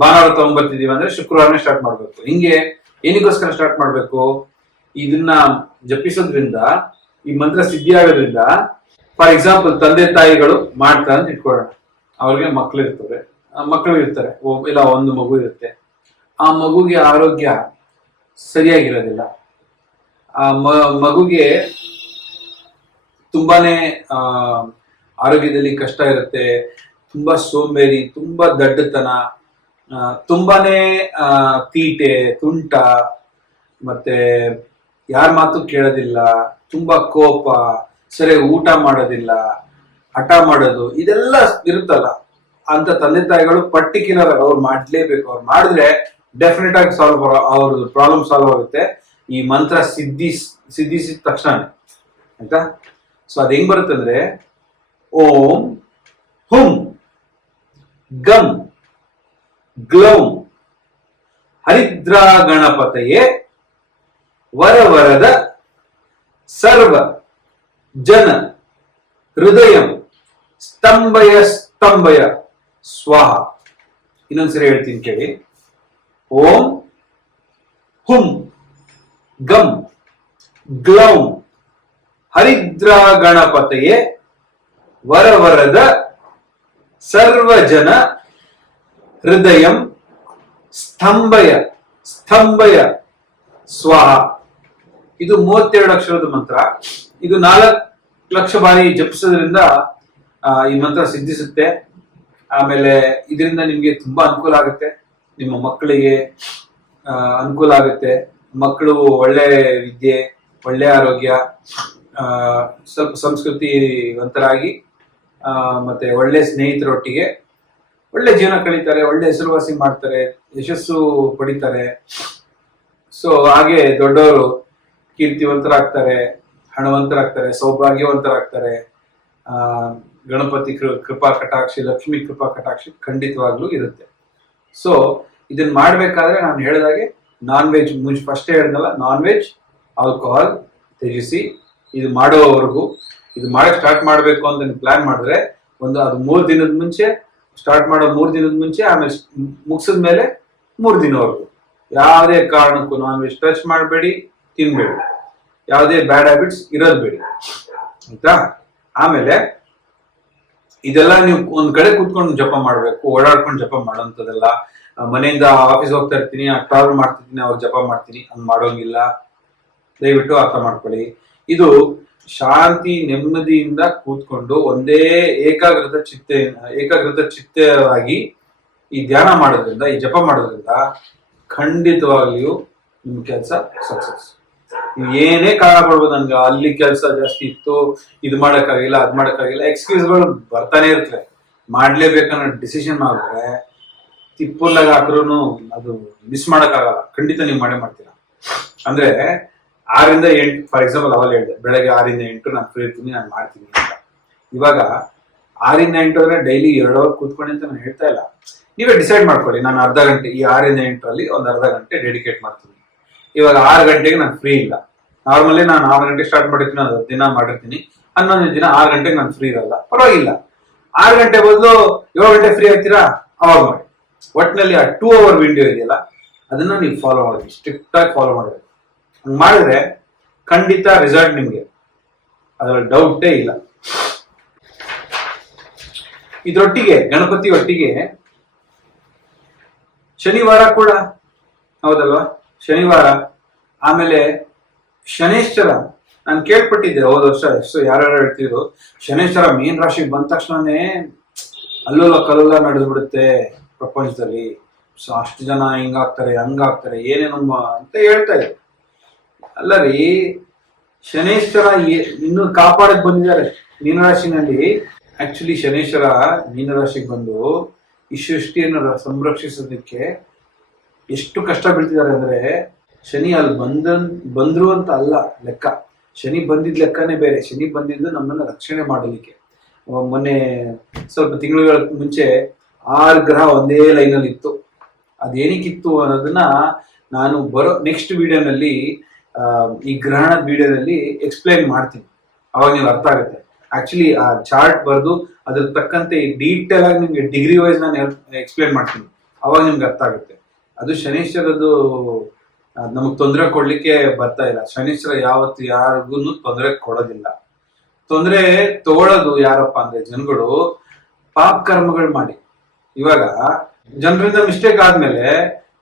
ಭಾನುವಾರ ತಗೊಂಡ್ಬರ್ತಿದೀವಿ ಅಂದ್ರೆ ಶುಕ್ರವಾರನೇ ಸ್ಟಾರ್ಟ್ ಮಾಡ್ಬೇಕು. ಹಿಂಗೆ ಏನಕ್ಕೋಸ್ಕರ ಸ್ಟಾರ್ಟ್ ಮಾಡ್ಬೇಕು? ಇದನ್ನ ಜಪಿಸೋದ್ರಿಂದ, ಈ ಮಂತ್ರ ಸಿದ್ಧಿ ಆಗೋದ್ರಿಂದ, ಫಾರ್ ಎಕ್ಸಾಂಪಲ್ ತಂದೆ ತಾಯಿಗಳು ಮಾಡ್ತಾರೆ ಅಂತ ಇಟ್ಕೊಳ್ಳೋಣ, ಅವ್ರಿಗೆ ಮಕ್ಳು ಇರ್ತಾರೆ, ಇಲ್ಲ ಒಂದು ಮಗು ಇರುತ್ತೆ. ಆ ಮಗುಗೆ ಆರೋಗ್ಯ ಸರಿಯಾಗಿರೋದಿಲ್ಲ, ಆ ಮಗುಗೆ ತುಂಬಾನೇ ಆರೋಗ್ಯದಲ್ಲಿ ಕಷ್ಟ ಇರುತ್ತೆ, ತುಂಬಾ ಸೋಂಬೇರಿ, ತುಂಬಾ ದಡ್ಡತನ, ತುಂಬಾನೇ ತೀಟೆ ತುಂಟ, ಮತ್ತೆ ಯಾರ ಮಾತು ಕೇಳೋದಿಲ್ಲ, ತುಂಬಾ ಕೋಪ, ಸರಿಯಾಗಿ ಊಟ ಮಾಡೋದಿಲ್ಲ, ಹಠ ಮಾಡೋದು, ಇದೆಲ್ಲ ಇರುತ್ತಲ್ಲ. ಅಂತ ತಂದೆ ತಾಯಿಗಳು ಪರ್ಟಿಕ್ಯುಲರ್ ಅವ್ರು ಮಾಡ್ಲೇಬೇಕು. ಅವ್ರು ಮಾಡಿದ್ರೆ ಡೆಫಿನೆಟ್ ಆಗಿ ಅವ್ರದ್ದು ಪ್ರಾಬ್ಲಮ್ ಸಾಲ್ವ್ ಆಗುತ್ತೆ, ಈ ಮಂತ್ರ ಸಿದ್ಧಿಸಿದ ತಕ್ಷಣ, ಆಯ್ತಾ? ಸೊ ಅದ್ ಹೆಂಗ್ ಬರುತ್ತೆ ಅಂದ್ರೆ, ಓಂ ಹುಂ ಗಂ ಗ್ಲೌಂ ಹರಿದ್ರಾ ಗಣಪತಯೇ ವರವರದ ಸರ್ವ ಜನ ಹೃದಯಂ ಸ್ತಂಭಯ ಸ್ವಾಹ. ಇನ್ನೊಂದ್ಸರಿ ಹೇಳ್ತೀನಿ ಕೇಳಿ. ಓಂ ಹುಂ ಗಂ ಗ್ಲೌಂ ಹರಿದ್ರಾ ಗಣಪತಯೇ ವರವರದ ಸರ್ವಜನ ಹೃದಯಂ ಸ್ತಂಭಯ ಸ್ವಾಹ. ಇದು 32 ಅಕ್ಷರದ ಮಂತ್ರ. ಇದು 4,00,000 ಬಾರಿ ಜಪಿಸೋದ್ರಿಂದ ಈ ಮಂತ್ರ ಸಿದ್ಧಿಸುತ್ತೆ. ಆಮೇಲೆ ಇದರಿಂದ ನಿಮ್ಗೆ ತುಂಬಾ ಅನುಕೂಲ ಆಗುತ್ತೆ, ನಿಮ್ಮ ಮಕ್ಕಳಿಗೆ ಅನುಕೂಲ ಆಗುತ್ತೆ. ಮಕ್ಕಳು ಒಳ್ಳೆ ವಿದ್ಯೆ, ಒಳ್ಳೆ ಆರೋಗ್ಯ, ಸ್ವಲ್ಪ ಸಂಸ್ಕೃತಿವಂತರಾಗಿ, ಮತ್ತೆ ಒಳ್ಳೆ ಸ್ನೇಹಿತರೊಟ್ಟಿಗೆ ಒಳ್ಳೆ ಜೀವನ ಕಳೀತಾರೆ, ಒಳ್ಳೆ ಹೆಸರುವಾಸಿ ಮಾಡ್ತಾರೆ, ಯಶಸ್ಸು ಪಡಿತಾರೆ. ಸೊ ಹಾಗೆ ದೊಡ್ಡವರು ಕೀರ್ತಿವಂತರಾಗ್ತಾರೆ, ಹಣವಂತರಾಗ್ತಾರೆ, ಸೌಭಾಗ್ಯವಂತರಾಗ್ತಾರೆ, ಗಣಪತಿ ಕೃಪಾ ಕಟಾಕ್ಷಿ, ಲಕ್ಷ್ಮಿ ಕೃಪಾ ಕಟಾಕ್ಷಿ ಖಂಡಿತವಾಗ್ಲೂ ಇರುತ್ತೆ. ಸೊ ಇದನ್ನ ಮಾಡ್ಬೇಕಾದ್ರೆ ನಾನು ಹೇಳಿದಾಗೆ ನಾನ್ ವೆಜ್ ಫಸ್ಟ್ ಹೇಳಿದ್ನಲ್ಲ, ನಾನ್ ವೆಜ್ ಆಲ್ಕೋಹಾಲ್ ತ್ಯಜಿಸಿ. ಇದು ಮಾಡೋವರೆಗೂ, ಇದು ಮಾಡಕ್ ಸ್ಟಾರ್ಟ್ ಮಾಡಬೇಕು ಅಂತ ನೀವು ಪ್ಲಾನ್ ಮಾಡಿದ್ರೆ ಅದು 3 ದಿನದ ಮುಂಚೆ ಸ್ಟಾರ್ಟ್ ಮಾಡೋ 3 ದಿನದ ಮುಂಚೆ, ಆಮೇಲೆ ಮುಗಿಸಿದ ಮೇಲೆ 3 ದಿನವರೆಗೂ ಯಾವುದೇ ಕಾರಣಕ್ಕೂ ನಾನ್ ವೆಜ್ ಟಚ್ ಮಾಡಬೇಡಿ, ತಿನ್ಬೇಡಿ, ಯಾವುದೇ ಬ್ಯಾಡ್ ಹ್ಯಾಬಿಟ್ಸ್ ಇರೋದು ಬೇಡಿ, ಆಯ್ತಾ. ಆಮೇಲೆ ಇದೆಲ್ಲ ನೀವು ಒಂದ್ ಕಡೆ ಕೂತ್ಕೊಂಡು ಜಪ ಮಾಡ್ಬೇಕು, ಓಡಾಡ್ಕೊಂಡು ಜಪ ಮಾಡೋಂಥದ್ದೆಲ್ಲ. ಮನೆಯಿಂದ ಆಫೀಸ್ ಹೋಗ್ತಾ ಇರ್ತೀನಿ, ಟ್ರಾವೆಲ್ ಮಾಡ್ತಿರ್ತೀನಿ, ಅವಾಗ ಜಪ ಮಾಡ್ತೀನಿ, ಹಂಗ್ ಮಾಡೋಂಗಿಲ್ಲ. ದಯವಿಟ್ಟು ಅರ್ಥ ಮಾಡ್ಕೊಳ್ಳಿ. ಇದು ಶಾಂತಿ ನೆಮ್ಮದಿಯಿಂದ ಕೂತ್ಕೊಂಡು ಒಂದೇ ಏಕಾಗ್ರತ ಚಿತ್ತವಾಗಿ ಈ ಧ್ಯಾನ ಮಾಡೋದ್ರಿಂದ, ಈ ಜಪ ಮಾಡೋದ್ರಿಂದ ಖಂಡಿತವಾಗ್ಲಿಯೂ ನಿಮ್ ಕೆಲಸ ಸಕ್ಸಸ್. ನೀವು ಏನೇ ಕಾರಣ ಕೊಡ್ಬೋದು, ನನ್ಗೆ ಅಲ್ಲಿ ಕೆಲಸ ಜಾಸ್ತಿ ಇತ್ತು, ಇದು ಮಾಡಕ್ಕಾಗಿಲ್ಲ, ಅದ್ ಮಾಡಕ್ಕಾಗಿಲ್ಲ, ಎಕ್ಸ್ಕ್ಯೂಸ್ಗಳು ಬರ್ತಾನೆ ಇರ್ತವೆ. ಮಾಡ್ಲೇಬೇಕನ್ನೋ ಡಿಸಿಷನ್ ಆದ್ರೆ ತಿಪ್ಪುಲ್ಲಾಗ ಹಾಕ್ರು ಅದು ಮಿಸ್ ಮಾಡಕ್ಕಾಗಲ್ಲ, ಖಂಡಿತ ನೀವು ಮಾಡ್ತೀರಾ. ಅಂದ್ರೆ 6 ರಿಂದ 8, ಫಾರ್ ಎಕ್ಸಾಂಪಲ್ ಅವಾಗ ಹೇಳಿದೆ ಬೆಳಗ್ಗೆ 6 ರಿಂದ 8 ನಾನು ಫ್ರೀ ಇರ್ತೀನಿ, ನಾನು ಮಾಡ್ತೀನಿ ಅಂತ. ಇವಾಗ 6 ರಿಂದ 8 ಅಂದ್ರೆ ಡೈಲಿ 2 ಅವರ್ ಕೂತ್ಕೊಳ್ಳಿ ಅಂತ ನಾನು ಹೇಳ್ತಾ ಇಲ್ಲ. ನೀವೇ ಡಿಸೈಡ್ ಮಾಡ್ಕೊಳ್ಳಿ, ನಾನು ಅರ್ಧ ಗಂಟೆ, ಈ 6 ರಿಂದ 8ರಲ್ಲಿ ಒಂದು ಅರ್ಧ ಗಂಟೆ ಡೆಡಿಕೇಟ್ ಮಾಡ್ತೀನಿ. ಇವಾಗ 6 ಗಂಟೆಗೆ ನಾನು ಫ್ರೀ ಇಲ್ಲ. ನಾರ್ಮಲಿ ನಾನು 6 ಗಂಟೆ ಸ್ಟಾರ್ಟ್ ಮಾಡಿರ್ತೀನಿ, ಅದು ದಿನ ಮಾಡಿರ್ತೀನಿ. 11 ದಿನ 6 ಗಂಟೆಗೆ ನಾನು ಫ್ರೀ ಇರಲ್ಲ, ಪರವಾಗಿಲ್ಲ. 6 ಗಂಟೆ ಬದಲು 7 ಗಂಟೆ ಫ್ರೀ ಆಗ್ತೀರಾ, ಅವಾಗ ಮಾಡಿ. ಒಟ್ಟಿನಲ್ಲಿ ಆ 2 ಅವರ್ ವಿಂಡೋ ಇದೆಯಲ್ಲ, ಅದನ್ನ ನೀವು ಫಾಲೋ ಮಾಡಿ, ಸ್ಟ್ರಿಕ್ಟ್ ಆಗಿ ಫಾಲೋ ಮಾಡಬೇಕು. ಹಂಗ್ ಮಾಡಿದ್ರೆ ಖಂಡಿತ ರಿಸಲ್ಟ್ ನಿಮ್ಗೆ, ಅದ್ರಲ್ಲಿ ಡೌಟೇ ಇಲ್ಲ. ಇದ್ರೊಟ್ಟಿಗೆ ಗಣಪತಿ ಒಟ್ಟಿಗೆ ಶನಿವಾರ ಕೂಡ ಹೌದಲ್ವಾ, ಶನಿವಾರ. ಆಮೇಲೆ ಶನೇಶ್ವರ, ನಾನು ಕೇಳ್ಪಟ್ಟಿದ್ದೆ ಹೋದ ವರ್ಷ, ಯಾರು ಹೇಳ್ತಿದ್ರು ಶನೇಶ್ವರ ಮೀನ್ ರಾಶಿಗೆ ಬಂದ ತಕ್ಷಣನೇ ಅಲ್ಲೋಲ ಕಲ್ಲೋಲ ನಡೆದ್ಬಿಡುತ್ತೆ ಪ್ರಪಂಚದಲ್ಲಿ, ಸೊ ಅಷ್ಟು ಜನ ಹಿಂಗಾಗ್ತಾರೆ ಹಂಗಾಗ್ತಾರೆ ಏನೇನು ಅಂತ ಹೇಳ್ತಾ ಇದ್ರು. ಅಲ್ಲ ರೀ, ಶನೇಶ್ವರ ಇನ್ನು ಕಾಪಾಡಕ್ ಬಂದಿದ್ದಾರೆ ಮೀನರಾಶಿನಲ್ಲಿ. ಆಕ್ಚುಲಿ ಶನೇಶ್ವರ ಮೀನರಾಶಿಗೆ ಬಂದು ಈ ಸೃಷ್ಟಿಯನ್ನು ಸಂರಕ್ಷಿಸೋದಕ್ಕೆ ಎಷ್ಟು ಕಷ್ಟ ಬೀಳ್ತಿದ್ದಾರೆ ಅಂದ್ರೆ, ಶನಿ ಅಲ್ಲಿ ಬಂದ್ರು ಅಂತ ಅಲ್ಲ ಲೆಕ್ಕ, ಶನಿ ಬಂದಿದ್ ಲೆಕ್ಕನೇ ಬೇರೆ. ಶನಿ ಬಂದಿದ್ದು ನಮ್ಮನ್ನ ರಕ್ಷಣೆ ಮಾಡಲಿಕ್ಕೆ. ಮೊನ್ನೆ ಸ್ವಲ್ಪ ತಿಂಗಳುಗಳ ಮುಂಚೆ 6 ಗ್ರಹ ಒಂದೇ ಲೈನಲ್ಲಿ ಇತ್ತು. ಅದೇನಕ್ಕಿತ್ತು ಅನ್ನೋದನ್ನ ನಾನು ಬರೋ ನೆಕ್ಸ್ಟ್ ವಿಡಿಯೋನಲ್ಲಿ, ಈ ಗ್ರಹಣದ ವಿಡಿಯೋದಲ್ಲಿ ಎಕ್ಸ್ಪ್ಲೈನ್ ಮಾಡ್ತೀನಿ, ಅವಾಗ ನೀವು ಅರ್ಥ ಆಗುತ್ತೆ. ಆಕ್ಚುಲಿ ಆ ಚಾರ್ಟ್ ಬರೆದು ಅದ್ರ ತಕ್ಕಂತೆ ಡೀಟೇಲ್ ಆಗಿ ನಿಮ್ಗೆ ಡಿಗ್ರಿ ವೈಸ್ ನಾನು ಎಕ್ಸ್ಪ್ಲೈನ್ ಮಾಡ್ತೀನಿ, ಅವಾಗ ನಿಮ್ಗೆ ಅರ್ಥ ಆಗುತ್ತೆ. ಅದು ಶನೀಶ್ವರದ್ದು ನಮಗ್ ತೊಂದರೆ ಕೊಡ್ಲಿಕ್ಕೆ ಬರ್ತಾ ಇಲ್ಲ. ಶನೀಶ್ವರ ಯಾವತ್ತು ಯಾರಿಗೂ ತೊಂದರೆ ಕೊಡೋದಿಲ್ಲ. ತೊಂದರೆ ತಗೊಳ್ಳೋದು ಯಾರಪ್ಪ ಅಂದ್ರೆ ಜನಗಳು ಪಾಪ ಕರ್ಮಗಳು ಮಾಡಿ. ಇವಾಗ ಜನರಿಂದ ಮಿಸ್ಟೇಕ್ ಆದ್ಮೇಲೆ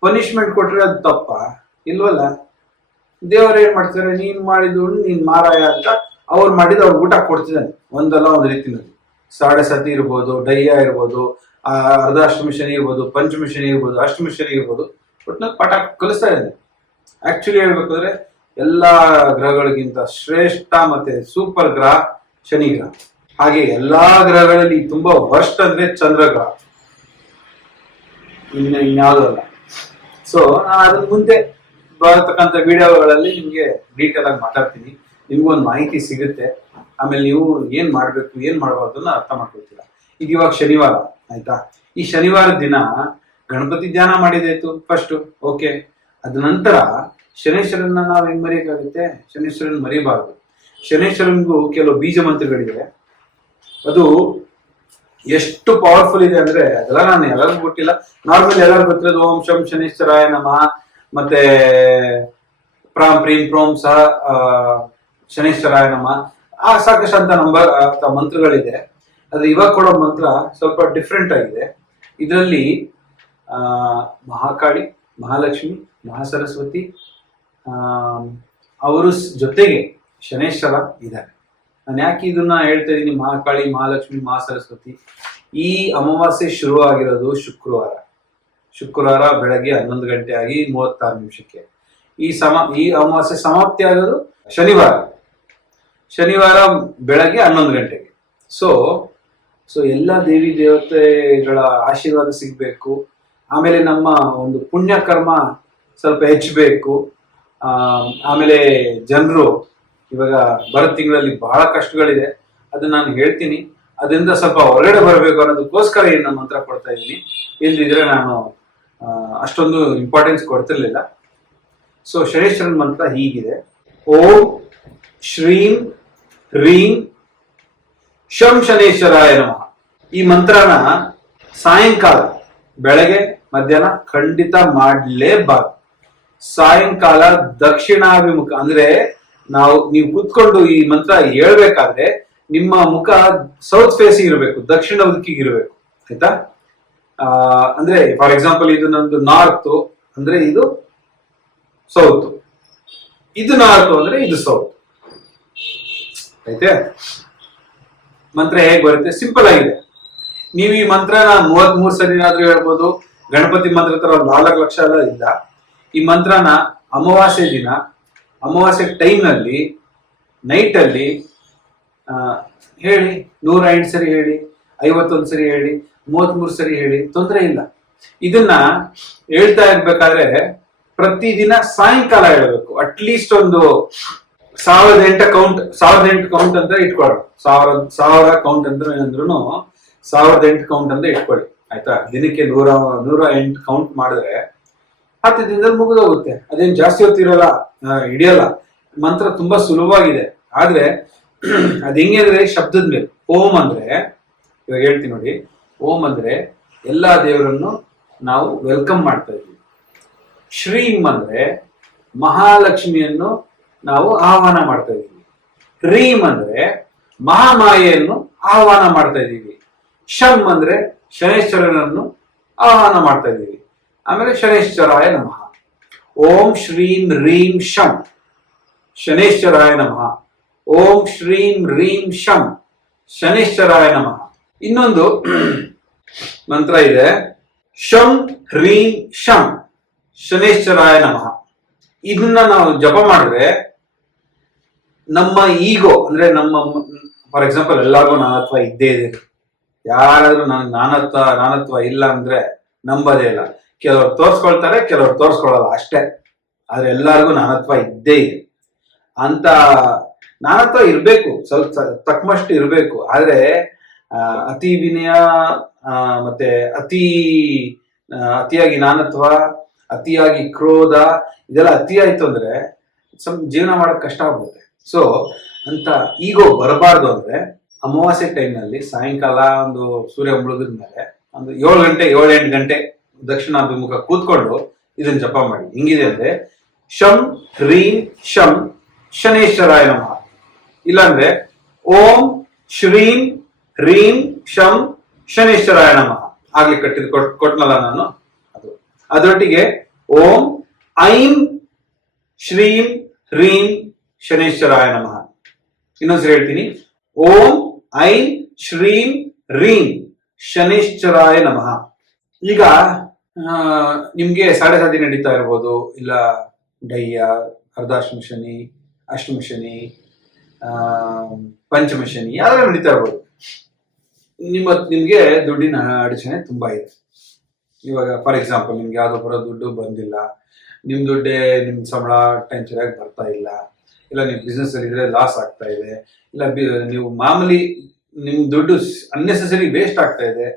ಪನಿಷ್ಮೆಂಟ್ ಕೊಟ್ರೆ ಅದು ತಪ್ಪ ಇಲ್ವಲ್ಲ. ದೇವರು ಏನ್ ಮಾಡ್ತಾರೆ, ನೀನ್ ಮಾಡಿದ್ದು ನೀನ್ ಮಾರಾಯ ಅಂತ ಅವ್ರು ಮಾಡಿದ ಅವ್ರು ಊಟ ಕೊಡ್ತಿದ್ದಾನೆ ಒಂದಲ್ಲ ಒಂದು ರೀತಿನಲ್ಲಿ. ಸಾಡೆ ಸತಿ ಇರ್ಬೋದು, ಡಯ್ಯ ಇರ್ಬೋದು, ಅರ್ಧಾಷ್ಟಮಿ ಶನಿ ಇರ್ಬೋದು, ಪಂಚಮಿ ಶನಿ ಇರ್ಬೋದು, ಅಷ್ಟಮಿ ಶನಿ ಇರ್ಬೋದು, ಒಟ್ಟಿನಲ್ಲಿ ಪಾಠ ಕಲಿಸ್ತಾ ಇದ್ದಾನೆ. ಆಕ್ಚುಲಿ ಹೇಳ್ಬೇಕಾದ್ರೆ ಎಲ್ಲಾ ಗ್ರಹಗಳಿಗಿಂತ ಶ್ರೇಷ್ಠ ಮತ್ತೆ ಸೂಪರ್ ಗ್ರಹ ಶನಿ ಗ್ರಹ. ಹಾಗೆ ಎಲ್ಲಾ ಗ್ರಹಗಳಲ್ಲಿ ತುಂಬಾ ವರ್ಸ್ಟ್ ಅಂದ್ರೆ ಚಂದ್ರ ಗ್ರಹ, ಇನ್ಯಾವುದೂ ಅಲ್ಲ. ಸೊ ನಾನು ಅದನ್ನ ಮುಂದೆ ಬರತಕ್ಕಂಥ ವಿಡಿಯೋಗಳಲ್ಲಿ ನಿಮ್ಗೆ ಡೀಟೇಲ್ ಆಗಿ ಮಾತಾಡ್ತೀನಿ, ನಿಮ್ಗೊಂದು ಮಾಹಿತಿ ಸಿಗುತ್ತೆ. ಆಮೇಲೆ ನೀವು ಏನ್ ಮಾಡ್ಬೇಕು ಏನ್ ಮಾಡಬಾರ್ದು ಅನ್ನೋ ಅರ್ಥ ಮಾಡ್ಕೊಳ್ತೀರಾ. ಈಗ ಇವಾಗ ಶನಿವಾರ ಆಯ್ತಾ, ಈ ಶನಿವಾರದ ದಿನ ಗಣಪತಿ ಧ್ಯಾನ ಮಾಡಿದಾಯ್ತು ಫಸ್ಟ್, ಓಕೆ. ಅದ ನಂತರ ಶನೇಶ್ವರನ್ನ ನಾವ್ ಹೆಂಗ್ ಮರೆಯಕ್ಕಾಗುತ್ತೆ, ಶನೇಶ್ವರನ್ ಮರಿಬಾರ್ದು. ಶನೇಶ್ವರನ್ಗೂ ಕೆಲವು ಬೀಜ ಮಂತ್ರಗಳಿವೆ, ಅದು ಎಷ್ಟು ಪವರ್ಫುಲ್ ಇದೆ ಅಂದ್ರೆ ಅದೆಲ್ಲ ನಾನು ಎಲ್ಲರಿಗೂ ಗೊತ್ತಿಲ್ಲ. ನಾರ್ಮಲ್ ಎಲ್ಲರಿಗೂ ಗೊತ್ತಿರೋದು ಓಂ ಶಂ ಶನೇಶ್ವರಾಯ ನಮಃ, ಮತ್ತೆ ಪ್ರಾಂ ಪ್ರೀಂ ಪ್ರೋಂ ಸಹ ಶನೇಶ್ವರಾಯ ನಮಃ, ಸಾಕಷ್ಟು ಅಂತ ಮಂತ್ರಗಳಿದೆ. ಆದ್ರೆ ಇವಾಗ ಕೊಡೋ ಮಂತ್ರ ಸ್ವಲ್ಪ ಡಿಫ್ರೆಂಟ್ ಆಗಿದೆ. ಇದರಲ್ಲಿ ಮಹಾಕಾಳಿ, ಮಹಾಲಕ್ಷ್ಮಿ, ಮಹಾಸರಸ್ವತಿ ಅವರು ಜೊತೆಗೆ ಶನೇಶ್ವರ ಇದ್ದಾರೆ. ನಾನು ಯಾಕೆ ಇದನ್ನ ಹೇಳ್ತಾ ಇದ್ದೀನಿ, ಮಹಾಕಾಳಿ, ಮಹಾಲಕ್ಷ್ಮಿ, ಮಹಾಸರಸ್ವತಿ. ಈ ಅಮಾವಾಸ್ಯೆ ಶುರು ಆಗಿರೋದು ಶುಕ್ರವಾರ ಬೆಳಗ್ಗೆ 11 ಗಂಟೆ ಆಗಿ 36 ನಿಮಿಷಕ್ಕೆ. ಈ ಅಮಾವಾಸ್ಯೆ ಸಮಾಪ್ತಿ ಆಗೋದು ಶನಿವಾರ ಬೆಳಗ್ಗೆ 11 ಗಂಟೆಗೆ. ಸೊ ಎಲ್ಲ ದೇವಿ ದೇವತೆಗಳ ಆಶೀರ್ವಾದ ಸಿಗ್ಬೇಕು. ಆಮೇಲೆ ನಮ್ಮ ಒಂದು ಪುಣ್ಯ ಕರ್ಮ ಸ್ವಲ್ಪ ಹೆಚ್ಚಬೇಕು. ಆಮೇಲೆ ಜನರು ಇವಾಗ ಬರೋ ತಿಂಗಳಲ್ಲಿ ಬಹಳ ಕಷ್ಟಗಳಿದೆ, ಅದನ್ನ ನಾನು ಹೇಳ್ತೀನಿ. ಅದರಿಂದ ಸ್ವಲ್ಪ ಹೊರಗಡೆ ಬರಬೇಕು ಅನ್ನೋದಕ್ಕೋಸ್ಕರ ಈ ನನ್ನ ಮಂತ್ರ ಕೊಡ್ತಾ ಇದ್ದೀನಿ. ಇಲ್ದಿದ್ರೆ ನಾನು ಅಷ್ಟೊಂದು ಇಂಪಾರ್ಟೆನ್ಸ್ ಕೊಡ್ತಿರ್ಲಿಲ್ಲ. ಸೊ ಶನೇಶ್ವರನ ಮಂತ್ರ ಹೀಗಿದೆ: ಓಂ ಶ್ರೀಂ ಹ್ರೀಂ ಶಂ ಶನೇಶ್ವರಾಯ ನಮಃ. ಈ ಮಂತ್ರನ ಸಾಯಂಕಾಲ, ಬೆಳಗ್ಗೆ ಮಧ್ಯಾಹ್ನ ಖಂಡಿತ ಮಾಡಲೇಬಾರ್ದು. ಸಾಯಂಕಾಲ ದಕ್ಷಿಣಾಭಿಮುಖ, ಅಂದ್ರೆ ನೀವು ಕೂತ್ಕೊಂಡು ಈ ಮಂತ್ರ ಹೇಳ್ಬೇಕಾದ್ರೆ ನಿಮ್ಮ ಮುಖ ಸೌತ್ ಫೇಸಿಂಗ್ ಇರಬೇಕು, ದಕ್ಷಿಣ ದಿಕ್ಕಿಗೆ ಇರಬೇಕು. ಆಯ್ತಾ? ಅಂದ್ರೆ ಫಾರ್ ಎಕ್ಸಾಂಪಲ್ ಇದು ನಂದು ನಾರ್ತ್ ಅಂದ್ರೆ ಇದು ಸೌತ್, ಇದು ನಾರ್ತ್ ಅಂದ್ರೆ ಇದು ಸೌತ್. ಆಯ್ತಾ? ಮಂತ್ರ ಹೇಗೆ ಬರುತ್ತೆ? ಸಿಂಪಲ್ ಆಗಿದೆ. ನೀವು ಈ ಮಂತ್ರನ 33 ಸರಿನಾದ್ರೂ ಹೇಳ್ಬೋದು. ಗಣಪತಿ ಮಂತ್ರ ತರ 4 ಲಕ್ಷ ಎಲ್ಲ ಇಲ್ಲ. ಈ ಮಂತ್ರನ ಅಮಾವಾಸ್ಯೆ ದಿನ, ಅಮಾವಾಸ್ಯೆ ಟೈಮ್ ನಲ್ಲಿ, ನೈಟ್ ಅಲ್ಲಿ ಹೇಳಿ. 108 ಸರಿ ಹೇಳಿ, 51 ಸರಿ ಹೇಳಿ, 33 ಸರಿ ಹೇಳಿ, ತೊಂದರೆ ಇಲ್ಲ. ಇದನ್ನ ಹೇಳ್ತಾ ಇರ್ಬೇಕಾದ್ರೆ ಪ್ರತಿದಿನ ಸಾಯಂಕಾಲ ಹೇಳಬೇಕು. ಅಟ್ಲೀಸ್ಟ್ ಒಂದು 1008 ಕೌಂಟ್ ಅಂತ ಇಟ್ಕೊಳ್ಳಿ. 1000 ಕೌಂಟ್ ಅಂದ್ರೆ ಅಂದ್ರೂ 1008 ಕೌಂಟ್ ಅಂತ ಇಟ್ಕೊಳ್ಳಿ. ಆಯ್ತಾ? ದಿನಕ್ಕೆ 108 ಕೌಂಟ್ ಮಾಡಿದ್ರೆ 10 ದಿನದಲ್ಲಿ ಮುಗಿದೋಗುತ್ತೆ. ಅದೇನು ಜಾಸ್ತಿ ಹೊತ್ತಿರಲ್ಲ, ಹಿಡಿಯಲ್ಲ. ಮಂತ್ರ ತುಂಬಾ ಸುಲಭವಾಗಿದೆ. ಆದ್ರೆ ಅದ್ ಹೆಂಗೆ ಅಂದ್ರೆ ಶಬ್ದದ ಮೇಲೆ. ಓಂ ಅಂದ್ರೆ, ಇವಾಗ ಹೇಳ್ತೀನಿ ನೋಡಿ, ಓಂ ಅಂದ್ರೆ ಎಲ್ಲಾ ದೇವರನ್ನು ನಾವು ವೆಲ್ಕಮ್ ಮಾಡ್ತಾ ಇದ್ದೀವಿ. ಶ್ರೀಂ ಅಂದ್ರೆ ಮಹಾಲಕ್ಷ್ಮಿಯನ್ನು ನಾವು ಆಹ್ವಾನ ಮಾಡ್ತಾ ಇದ್ದೀವಿ. ಹ್ರೀಂ ಅಂದ್ರೆ ಮಹಾಮಾಯೆಯನ್ನು ಆಹ್ವಾನ ಮಾಡ್ತಾ ಇದ್ದೀವಿ. ಶಂ ಅಂದ್ರೆ ಶನೇಶ್ವರನನ್ನು ಆಹ್ವಾನ ಮಾಡ್ತಾ ಇದ್ದೀವಿ. ಆಮೇಲೆ ಶನೇಶ್ವರಾಯ ನಮಃ. ಓಂ ಶ್ರೀಂ ಹ್ರೀಂ ಶಂ ಶನೇಶ್ವರಾಯ ನಮಃ. ಓಂ ಶ್ರೀಂ ಹ್ರೀಂ ಶಂ ಶನೇಶ್ವರಾಯ ನಮಃ. ಇನ್ನೊಂದು ಮಂತ್ರ ಇದೆ, ಶಂ ಹ್ರೀಂ ಶಂ ಶನೇಶ್ವರಾಯ ನಮಃ. ಇದನ್ನ ನಾವು ಜಪ ಮಾಡಿದ್ರೆ ನಮ್ಮ ಈಗೋ ಅಂದ್ರೆ ನಮ್ಮ, ಫಾರ್ ಎಕ್ಸಾಂಪಲ್ ಎಲ್ಲರಿಗೂ ನಾನತ್ವ ಇದ್ದೇ ಇದೆ. ಯಾರಾದ್ರೂ ನನಗೆ ನಾನತ್ವ ಇಲ್ಲ ಅಂದ್ರೆ ನಂಬೋದೇ ಇಲ್ಲ. ಕೆಲವ್ರು ತೋರ್ಸ್ಕೊಳ್ತಾರೆ, ಕೆಲವ್ರು ತೋರ್ಸ್ಕೊಳಲ್ಲ ಅಷ್ಟೇ. ಆದ್ರೆ ಎಲ್ಲರಿಗೂ ನಾನತ್ವ ಇದ್ದೇ ಇದೆ. ಅಂತ ನಾನತ್ವ ಇರ್ಬೇಕು, ಸ್ವಲ್ಪ ತಕ್ಕಮಷ್ಟು ಇರ್ಬೇಕು. ಆದ್ರೆ ಅತಿ ವಿನಯ ಮತ್ತೆ ಅತಿಯಾಗಿ ನಾನತ್ವ, ಅತಿಯಾಗಿ ಕ್ರೋಧ, ಇದೆಲ್ಲ ಅತಿ ಆಯ್ತು ಅಂದ್ರೆ ಸ್ವಲ್ಪ ಜೀವನ ಮಾಡಕ್ ಕಷ್ಟ ಆಗ್ಬಿಡುತ್ತೆ. ಸೊ ಅಂತ ಈಗೋ ಬರಬಾರ್ದು ಅಂದ್ರೆ ಅಮಾವಾಸ್ಯೆ ಟೈಮ್ ನಲ್ಲಿ ಸಾಯಂಕಾಲ ಒಂದು ಸೂರ್ಯ ಮುಳುಗಿದ ಮೇಲೆ ಒಂದು 7-8 ಗಂಟೆ ದಕ್ಷಿಣಾಭಿಮುಖ ಕೂತ್ಕೊಂಡು ಇದನ್ನ ಜಪ ಮಾಡಿ. ಹಿಂಗಿದೆ ಅಂದ್ರೆ ಶಂ ಹ್ರೀಂ ಶಂ ಶನೇಶ್ವರಾಯ ನಮಃ. ಇಲ್ಲಾಂದ್ರೆ ಓಂ ಶ್ರೀಂ ಹ್ರೀಂ ಶಂ ಶನೇಶ್ವರಾಯ ನಮಃ. ಆಗ್ಲಿ ಕೊಟ್ನಲ್ಲ ನಾನು ಅದು. ಅದರೊಟ್ಟಿಗೆ ಓಂ ಐಂ ಶ್ರೀಂ ಹ್ರೀಂ ಶನೇಶ್ವರಾಯ ನಮಃ. ಇನ್ನೊಂದ್ಸರಿ ಹೇಳ್ತೀನಿ, ಓಂ ಐಂ ಶ್ರೀಂ ಹ್ರೀಂ ಶನೇಶ್ವರಾಯ ನಮಃ. ಈಗ ನಿಮ್ಗೆ ಸಾಡೆ ನಡೀತಾ ಇರ್ಬೋದು, ಇಲ್ಲ ಡಯ್ಯ, ಅರ್ಧಾಷ್ಟಮ ಶನಿ, ಅಷ್ಟಮ ಶನಿ, ಪಂಚಮ ಶನಿ, ಯಾವ್ದಾದ್ರು ನಡೀತಾ ಇರ್ಬೋದು. ನಿಮ್ಗೆ ದುಡ್ಡಿನ ಅಡಚಣೆ ತುಂಬಾ ಇದೆ. ಇವಾಗ ಫಾರ್ ಎಕ್ಸಾಂಪಲ್ ನಿಮ್ಗೆ ಯಾವ್ದೋ ಬರೋ ದುಡ್ಡು ಬಂದಿಲ್ಲ, ನಿಮ್ ದುಡ್ಡೇ ನಿಮ್ ಸಂಬಳ ಟೈಮ್ ಸರಿಯಾಗಿ ಬರ್ತಾ ಇಲ್ಲ, ಇಲ್ಲ ನೀವು ಬಿಸ್ನೆಸ್ ಅಲ್ಲಿ ಇದ್ರೆ ಲಾಸ್ ಆಗ್ತಾ ಇದೆ, ಇಲ್ಲ ನೀವು ಮಾಮೂಲಿ ನಿಮ್ ದುಡ್ಡು ಅನ್ನೆಸೆಸರಿ ವೇಸ್ಟ್ ಆಗ್ತಾ ಇದೆ.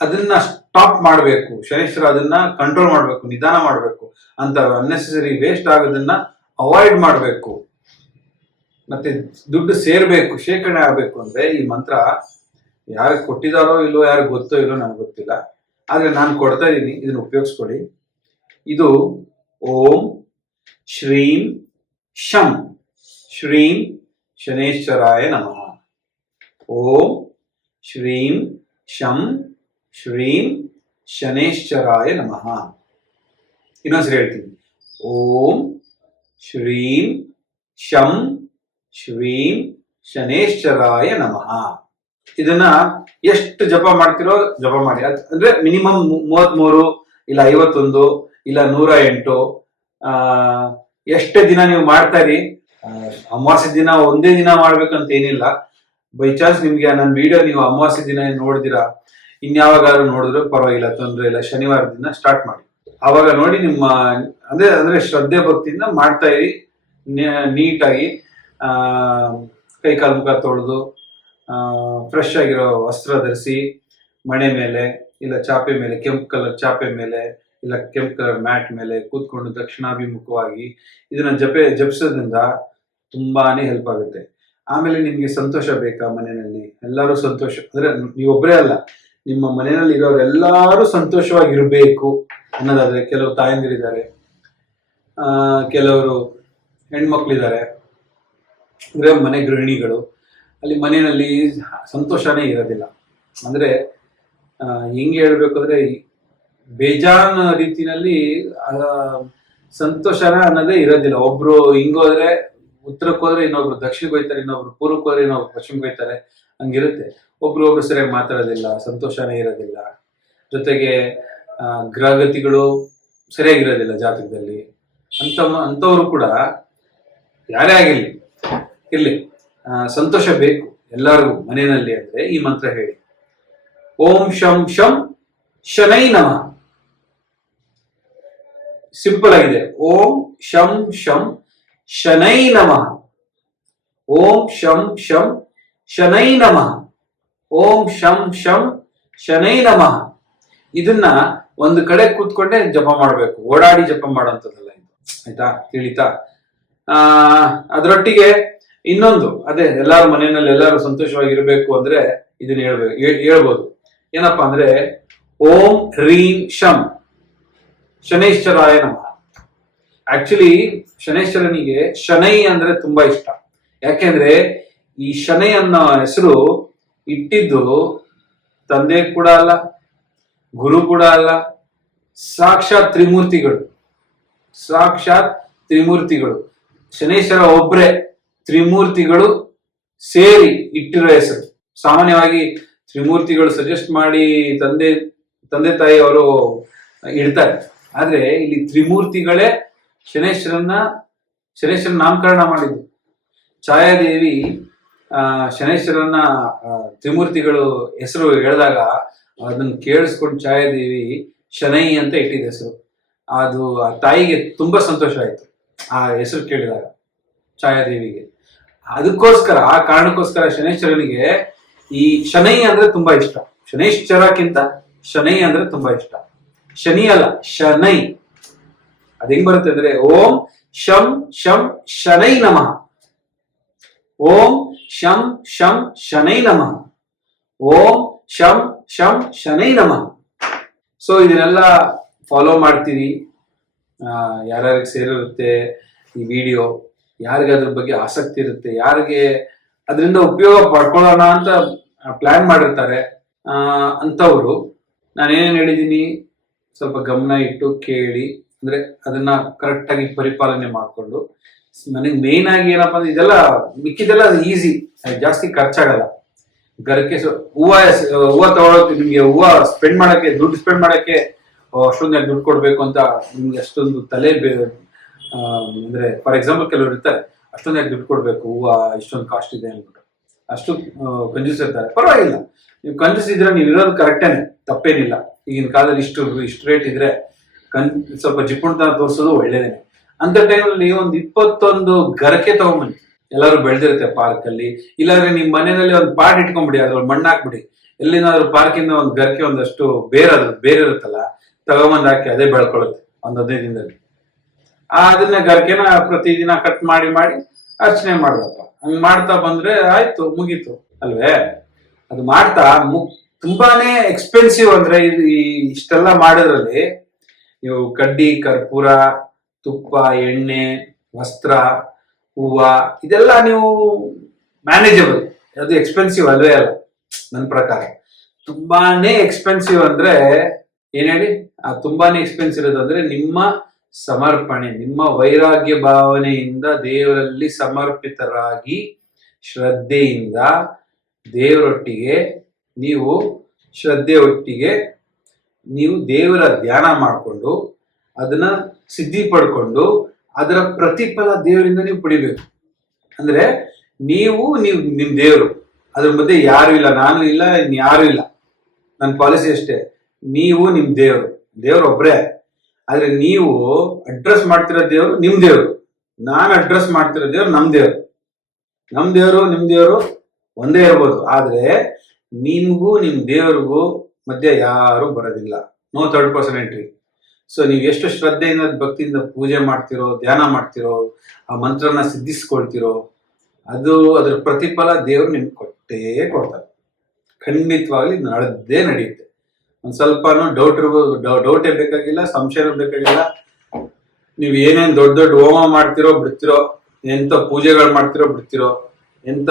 ಅದನ್ನ ಸ್ಟಾಪ್ ಮಾಡಬೇಕು. ಶನೇಶ್ವರ ಅದನ್ನ ಕಂಟ್ರೋಲ್ ಮಾಡಬೇಕು, ನಿಧಾನ ಮಾಡಬೇಕು. ಅಂತ ಅನ್ನೆಸೆಸರಿ ವೇಸ್ಟ್ ಆಗೋದನ್ನ ಅವಾಯ್ಡ್ ಮಾಡಬೇಕು. ಮತ್ತೆ ದುಡ್ಡು ಸೇರ್ಬೇಕು, ಶೇಖರಣೆ ಆಗ್ಬೇಕು ಅಂದ್ರೆ ಈ ಮಂತ್ರ ಯಾರಿಗೆ ಕೊಟ್ಟಿದಾರೋ ಇಲ್ವೋ, ಯಾರಿಗೆ ಗೊತ್ತೋ ಇಲ್ಲೋ ನನಗೆ ಗೊತ್ತಿಲ್ಲ. ಆದ್ರೆ ನಾನು ಕೊಡ್ತಾ ಇದ್ದೀನಿ, ಇದನ್ನ ಉಪಯೋಗಿಸ್ಕೊಡಿ. ಇದು ಓಂ ಶ್ರೀಂ ಶಂ ಶ್ರೀಂ ಶನೇಶ್ವರಾಯ ನಮಃ. ಓಂ ಶ್ರೀಂ ಶಂ ಶ್ರೀಂ ಶನೇಶ್ವರಾಯ ನಮಃ. ಇನ್ನೊಂದ್ಸರಿ ಹೇಳ್ತೀನಿ, ಓಂ ಶ್ರೀಂ ಶಂ ಶ್ರೀಂ ಶನೇಶ್ವರಾಯ ನಮಃ. ಇದನ್ನ ಎಷ್ಟು ಜಪ ಮಾಡ್ತಿರೋ ಜಪ ಮಾಡಿ. ಅಂದ್ರೆ ಮಿನಿಮಮ್ 33 ಇಲ್ಲ 51 ಇಲ್ಲ 108 ಎಷ್ಟೇ ದಿನ ನೀವು ಮಾಡ್ತಾ ಇರಿ. ಅಮಾವಾಸ್ಯೆ ದಿನ ಒಂದೇ ದಿನ ಮಾಡ್ಬೇಕಂತ ಏನಿಲ್ಲ. ಬೈ ಚಾನ್ಸ್ ನಿಮ್ಗೆ ನನ್ನ ವಿಡಿಯೋ ನೀವು ಅಮಾವಾಸ್ಯೆ ದಿನ ನೋಡಿದಿರಾ, ಇನ್ಯಾವಾಗಾದ್ರೂ ನೋಡಿದ್ರು ಪರವಾಗಿಲ್ಲ, ತೊಂದರೆ ಇಲ್ಲ. ಶನಿವಾರದಿಂದ ಸ್ಟಾರ್ಟ್ ಮಾಡಿ. ಅವಾಗ ನೋಡಿ ನಿಮ್ಮ ಅಂದ್ರೆ ಶ್ರದ್ಧೆ ಭಕ್ತಿಯಿಂದ ಮಾಡ್ತಾ ಇರಿ. ನೀಟಾಗಿ ಕೈ ಕಾಲು ಮುಖ ತೊಳೆದು ಫ್ರೆಶ್ ಆಗಿರೋ ವಸ್ತ್ರ ಧರಿಸಿ ಮಣೆ ಮೇಲೆ ಇಲ್ಲ ಚಾಪೆ ಮೇಲೆ, ಕೆಂಪು ಕಲರ್ ಚಾಪೆ ಮೇಲೆ ಇಲ್ಲ ಕೆಂಪು ಕಲರ್ ಮ್ಯಾಟ್ ಮೇಲೆ ಕೂತ್ಕೊಂಡು ದಕ್ಷಿಣಾಭಿಮುಖವಾಗಿ ಇದನ್ನ ಜಪಿಸೋದ್ರಿಂದ ತುಂಬಾನೇ ಹೆಲ್ಪ್ ಆಗುತ್ತೆ. ಆಮೇಲೆ ನಿಮ್ಗೆ ಸಂತೋಷ ಬೇಕಾ ಮನೆಯಲ್ಲಿ? ಎಲ್ಲರೂ ಸಂತೋಷ ಅಂದ್ರೆ ನೀವೊಬ್ಬರೇ ಅಲ್ಲ, ನಿಮ್ಮ ಮನೆಯಲ್ಲಿ ಇರೋರೆಲ್ಲರೂ ಸಂತೋಷವಾಗಿರ್ಬೇಕು ಅನ್ನೋದಾದ್ರೆ ಕೆಲವು ತಾಯಂದಿರಿದ್ದಾರೆ, ಕೆಲವರು ಹೆಣ್ಮಕ್ಳಿದ್ದಾರೆ, ಅಂದ್ರೆ ಮನೆ ಗೃಹಿಣಿಗಳು. ಅಲ್ಲಿ ಮನೆಯಲ್ಲಿ ಸಂತೋಷನೇ ಇರೋದಿಲ್ಲ. ಅಂದ್ರೆ ಹೆಂಗೆ ಹೇಳ್ಬೇಕು ಅಂದ್ರೆ ಬೇಜಾನ್ ರೀತಿನಲ್ಲಿ ಸಂತೋಷನ ಅನ್ನೋದೇ ಇರೋದಿಲ್ಲ. ಒಬ್ರು ಹಿಂಗೋದ್ರೆ ಉತ್ತರಕ್ಕೆ ಹೋದ್ರೆ ಇನ್ನೊಬ್ರು ದಕ್ಷಿಣಕ್ಕೆ ಹೋಗ್ತಾರೆ, ಇನ್ನೊಬ್ರು ಪೂರ್ವಕ್ಕೆ ಹೋದ್ರೆ ಇನ್ನೊಬ್ರು ಪಶ್ಚಿಮಕ್ಕೆ ಹೋಗ್ತಾರೆ, ಹಂಗಿರುತ್ತೆ. ಒಬ್ರು ಸರಿಯಾಗಿ ಮಾತಾಡೋದಿಲ್ಲ, ಸಂತೋಷನೇ ಇರೋದಿಲ್ಲ. ಜೊತೆಗೆ ಗ್ರಹಗತಿಗಳು ಸರಿಯಾಗಿರೋದಿಲ್ಲ ಜಾತಕದಲ್ಲಿ. ಅಂಥವ್ರು ಕೂಡ ಯಾರೇ ಆಗಿರ್ಲಿ ಇರ್ಲಿ, ಸಂತೋಷ ಬೇಕು ಎಲ್ಲರಿಗೂ ಮನೆಯಲ್ಲಿ. ಅಂದ್ರೆ ಈ ಮಂತ್ರ ಹೇಳಿ, ಓಂ ಶಂ ಶಂ ಶನೈ ನಮಃ. ಸಿಂಪಲ್ ಆಗಿದೆ. ಓಂ ಶಂ ಶಂ ಶನೈ ನಮಃ. ಓಂ ಶಂ ಶಂ ಶನೈ ನಮಃ. ಓಂ ಶಂ ಶಂ ಶನೈ ನಮಃ. ಇದನ್ನ ಒಂದು ಕಡೆ ಕೂತ್ಕೊಂಡೆ ಜಪ ಮಾಡ್ಬೇಕು, ಓಡಾಡಿ ಜಪ ಮಾಡೋಂಥದ್ದಲ್ಲ ಇದು. ಆಯ್ತಾ? ತಿಳಿತಾ? ಅದರೊಟ್ಟಿಗೆ ಇನ್ನೊಂದು, ಅದೇ ಎಲ್ಲಾರು ಮನೆಯಲ್ಲಿ ಎಲ್ಲಾರು ಸಂತೋಷವಾಗಿರ್ಬೇಕು ಅಂದ್ರೆ ಇದನ್ನ ಹೇಳ್ಬೋದು. ಏನಪ್ಪಾ ಅಂದ್ರೆ ಓಂ ಹ್ರೀಂ ಶಂ ಶನೈಶ್ಚರಾಯ ನಮಃ. ಆಕ್ಚುಲಿ ಶನೈಶ್ಚರನಿಗೆ ಶನೈ ಅಂದ್ರೆ ತುಂಬಾ ಇಷ್ಟ. ಯಾಕೆಂದ್ರೆ ಈ ಶನೈ ಅನ್ನೋ ಹೆಸರು ಇಟ್ಟಿದ್ದು ತಂದೆ ಕೂಡ ಅಲ್ಲ, ಗುರು ಕೂಡ ಅಲ್ಲ, ಸಾಕ್ಷಾತ್ ತ್ರಿಮೂರ್ತಿಗಳು. ಸಾಕ್ಷಾತ್ ತ್ರಿಮೂರ್ತಿಗಳು ಶನೈಶ್ವರ ಒಬ್ರೆ, ತ್ರಿಮೂರ್ತಿಗಳು ಸೇರಿ ಇಟ್ಟಿರೋ ಹೆಸರು. ಸಾಮಾನ್ಯವಾಗಿ ತ್ರಿಮೂರ್ತಿಗಳು ಸಜೆಸ್ಟ್ ಮಾಡಿ ತಂದೆ ತಾಯಿ ಅವರು ಇಡ್ತಾರೆ. ಆದ್ರೆ ಇಲ್ಲಿ ತ್ರಿಮೂರ್ತಿಗಳೇ ಶನೈಶ್ವರನ ನಾಮಕರಣ ಮಾಡಿದ್ದು. ಛಾಯಾದೇವಿ ಶನೈಶ್ವರನ ತ್ರಿಮೂರ್ತಿಗಳು ಹೆಸರು ಹೇಳಿದಾಗ ಅದನ್ನ ಕೇಳಿಸ್ಕೊಂಡು ಛಾಯಾದೇವಿ ಶನೈ ಅಂತ ಇಟ್ಟಿದ್ದ ಹೆಸರು. ಅದು ಆ ತಾಯಿಗೆ ತುಂಬಾ ಸಂತೋಷ ಆಯ್ತು ಆ ಹೆಸರು ಕೇಳಿದಾಗ ಛಾಯಾದೇವಿಗೆ. ಅದಕ್ಕೋಸ್ಕರ, ಆ ಕಾರಣಕ್ಕೋಸ್ಕರ ಶನೈಶ್ವರನಿಗೆ ಈ ಶನೈ ಅಂದ್ರೆ ತುಂಬಾ ಇಷ್ಟ. ಶನೈಶ್ಚರಕ್ಕಿಂತ ಶನೈ ಅಂದ್ರೆ ತುಂಬಾ ಇಷ್ಟ. ಶನಿ ಅಲ್ಲ, ಶನೈ. ಅದ್ ಹೆಂಗ್ ಬರುತ್ತೆ ಅಂದ್ರೆ ಓಂ ಶಂ ಶಂ ಶನೈ ನಮಃ. ಓಂ ಶಂ ಶಂ ಶನೈ ನಮಃ. ಓಂ ಶಂ ಶಂ ಶನೈ ನಮಃ. ಸೊ ಇದನ್ನೆಲ್ಲ ಫಾಲೋ ಮಾಡ್ತೀರಿ. ಯಾರ್ಯಾರಿಗೆ ಸೇರಿರುತ್ತೆ ಈ ವಿಡಿಯೋ, ಯಾರಿಗೆ ಅದ್ರ ಬಗ್ಗೆ ಆಸಕ್ತಿ ಇರುತ್ತೆ, ಯಾರಿಗೆ ಅದರಿಂದ ಉಪಯೋಗ ಪಡ್ಕೊಳ್ಳೋಣ ಅಂತ ಪ್ಲಾನ್ ಮಾಡಿರ್ತಾರೆ ಅಂತವ್ರು ನಾನೇನೇನು ಹೇಳಿದ್ದೀನಿ ಸ್ವಲ್ಪ ಗಮನ ಇಟ್ಟು ಕೇಳಿ, ಅಂದ್ರೆ ಅದನ್ನ ಕರೆಕ್ಟ್ ಆಗಿ ಪರಿಪಾಲನೆ ಮಾಡಿಕೊಂಡು. ನನಗೆ ಮೇನ್ ಆಗಿ ಏನಪ್ಪಾ ಅಂದ್ರೆ ಇದೆಲ್ಲ ಮಿಕ್ಕಿದೆಲ್ಲ ಈಸಿ, ಜಾಸ್ತಿ ಖರ್ಚಾಗಲ್ಲ. ಗರಕ್ಕೆ ಹೂವು ತಗೊಳಕ್ಕೆ, ನಿಮ್ಗೆ ಹೂವು ಸ್ಪೆಂಡ್ ಮಾಡಕ್ಕೆ, ದುಡ್ಡು ಸ್ಪೆಂಡ್ ಮಾಡಕ್ಕೆ ಅಷ್ಟೊಂದು ದುಡ್ಡು ಕೊಡ್ಬೇಕು ಅಂತ ನಿಮ್ಗೆ ಅಷ್ಟೊಂದು ಅಂದ್ರೆ ಫಾರ್ ಎಕ್ಸಾಂಪಲ್ ಕೆಲವರು ಇರ್ತಾರೆ, ಅಷ್ಟೊಂದು ದುಡ್ಡು ಕೊಡ್ಬೇಕು, ಹೂವು ಇಷ್ಟೊಂದು ಕಾಸ್ಟ್ ಇದೆ ಅಂದ್ಬಿಟ್ಟು ಅಷ್ಟು ಕಂಜೂಸ್ ಇರ್ತಾರೆ. ಪರವಾಗಿಲ್ಲ, ನೀವು ಕಂಜೂಸ್ ಇದ್ರೆ ನೀವು ಇರೋದು ಕರೆಕ್ಟೇನೆ, ತಪ್ಪೇನಿಲ್ಲ. ಈಗಿನ ಕಾಲದಲ್ಲಿ ಇಷ್ಟು ರೇಟ್ ಇದ್ರೆ ಸ್ವಲ್ಪ ಜಿಪುಣತನ ತೋರಿಸೋದು ಒಳ್ಳೇದೇನೆ. ಅಂತ ಟೈಮಲ್ಲಿ ಒಂದು 21 ಗರಕೆ ತಗೊಂಬನ್ನಿ. ಎಲ್ಲರೂ ಬೆಳೆದಿರುತ್ತೆ ಪಾರ್ಕ್ ಅಲ್ಲಿ, ಇಲ್ಲಾಂದ್ರೆ ನಿಮ್ ಮನೆಯಲ್ಲಿ ಒಂದು ಪಾಟ್ ಇಟ್ಕೊಂಡ್ಬಿಡಿ, ಅದ್ರಲ್ಲಿ ಮಣ್ಣು ಹಾಕ್ಬಿಡಿ. ಎಲ್ಲಿನಾದ್ರೂ ಪಾರ್ಕಿಂದ ಒಂದು ಗರಕೆ ಒಂದಷ್ಟು ಬೇರೆ ಇರುತ್ತಲ್ಲ, ತಗೊಂಬಂದ್ ಹಾಕಿ ಅದೇ ಬೆಳ್ಕೊಳುತ್ತೆ ಒಂದ್ 15 ದಿನದಲ್ಲಿ. ಅದನ್ನ ಗರಕೆನ ಪ್ರತಿದಿನ ಕಟ್ ಮಾಡಿ ಅರ್ಚನೆ ಮಾಡ್ದಪ್ಪ. ಹಂಗ್ ಮಾಡ್ತಾ ಬಂದ್ರೆ ಆಯ್ತು, ಮುಗೀತು ಅಲ್ವೇ? ಅದು ಮಾಡ್ತಾ ತುಂಬಾನೇ ಎಕ್ಸ್ಪೆನ್ಸಿವ್. ಅಂದ್ರೆ ಇಷ್ಟೆಲ್ಲ ಮಾಡೋದ್ರಲ್ಲಿ ನೀವು ಕಡ್ಡಿ, ಕರ್ಪೂರ, ತುಪ್ಪ, ಎಣ್ಣೆ, ವಸ್ತ್ರ, ಹೂವ ಇದೆಲ್ಲ ನೀವು ಮ್ಯಾನೇಜಬಲ್. ಅದು ಎಕ್ಸ್ಪೆನ್ಸಿವ್ ಅಲ್ವೇ ಅಲ್ಲ ನನ್ನ ಪ್ರಕಾರ. ತುಂಬಾನೇ ಎಕ್ಸ್ಪೆನ್ಸಿವ್ ಅಂದ್ರೆ ಏನ್ ಹೇಳಿ, ತುಂಬಾನೇ ಎಕ್ಸ್ಪೆನ್ಸಿವ್ ಇರೋದಂದ್ರೆ ನಿಮ್ಮ ಸಮರ್ಪಣೆ, ನಿಮ್ಮ ವೈರಾಗ್ಯ ಭಾವನೆಯಿಂದ ದೇವರಲ್ಲಿ ಸಮರ್ಪಿತರಾಗಿ ಶ್ರದ್ಧೆಯಿಂದ ದೇವರೊಟ್ಟಿಗೆ ನೀವು ದೇವರ ಧ್ಯಾನ ಮಾಡಿಕೊಂಡು ಅದನ್ನ ಸಿದ್ಧಿ ಪಡ್ಕೊಂಡು ಅದರ ಪ್ರತಿಫಲ ದೇವರಿಂದ ನೀವು ಪಡಿಬೇಕು. ಅಂದ್ರೆ ನಿಮ್ ದೇವರು, ಅದ್ರ ಮಧ್ಯೆ ಯಾರು ಇಲ್ಲ, ನಾನು ಇಲ್ಲ, ಇನ್ಯಾರು ಇಲ್ಲ. ನನ್ನ ಪಾಲಿಸಿ ಅಷ್ಟೇ, ನೀವು ನಿಮ್ ದೇವ್ರು ಒಬ್ರೇ. ಆದ್ರೆ ನೀವು ಅಡ್ರೆಸ್ ಮಾಡ್ತಿರೋ ದೇವರು ನಿಮ್ ದೇವ್ರು, ನಾನು ಅಡ್ರೆಸ್ ಮಾಡ್ತಿರೋ ದೇವ್ರು ನಮ್ ದೇವ್ರು. ನಿಮ್ ದೇವ್ರು ಒಂದೇ ಇರ್ಬೋದು, ಆದ್ರೆ ನಿಮ್ಗೂ ನಿಮ್ ದೇವರಿಗೂ ಮಧ್ಯೆ ಯಾರು ಬರೋದಿಲ್ಲ. No third person entry. So ನೀವು ಎಷ್ಟು ಶ್ರದ್ಧೆಯಿಂದ ಭಕ್ತಿಯಿಂದ ಪೂಜೆ ಮಾಡ್ತಿರೋ, ಧ್ಯಾನ ಮಾಡ್ತಿರೋ, ಆ ಮಂತ್ರನ ಸಿದ್ಧಿಸ್ಕೊಳ್ತಿರೋ, ಅದ್ರ ಪ್ರತಿಫಲ ದೇವರು ನಿಮ್ಗೆ ಕೊಟ್ಟೇ ಕೊಡ್ತಾರೆ. ಖಂಡಿತವಾಗ್ಲಿ ನಡೆದೇ ನಡೆಯುತ್ತೆ. ಒಂದ್ ಸ್ವಲ್ಪನೂ ಡೌಟ್ ಇರ್ಬೋದು, ಡೌಟೇ ಬೇಕಾಗಿಲ್ಲ, ಸಂಶಯನೂ ಬೇಕಾಗಿಲ್ಲ. ನೀವು ಏನೇನ್ ದೊಡ್ಡ ದೊಡ್ಡ ಹೋಮ ಮಾಡ್ತಿರೋ ಬಿಡ್ತಿರೋ, ಎಂತ ಪೂಜೆಗಳು ಮಾಡ್ತಿರೋ ಬಿಡ್ತಿರೋ, ಎಂತ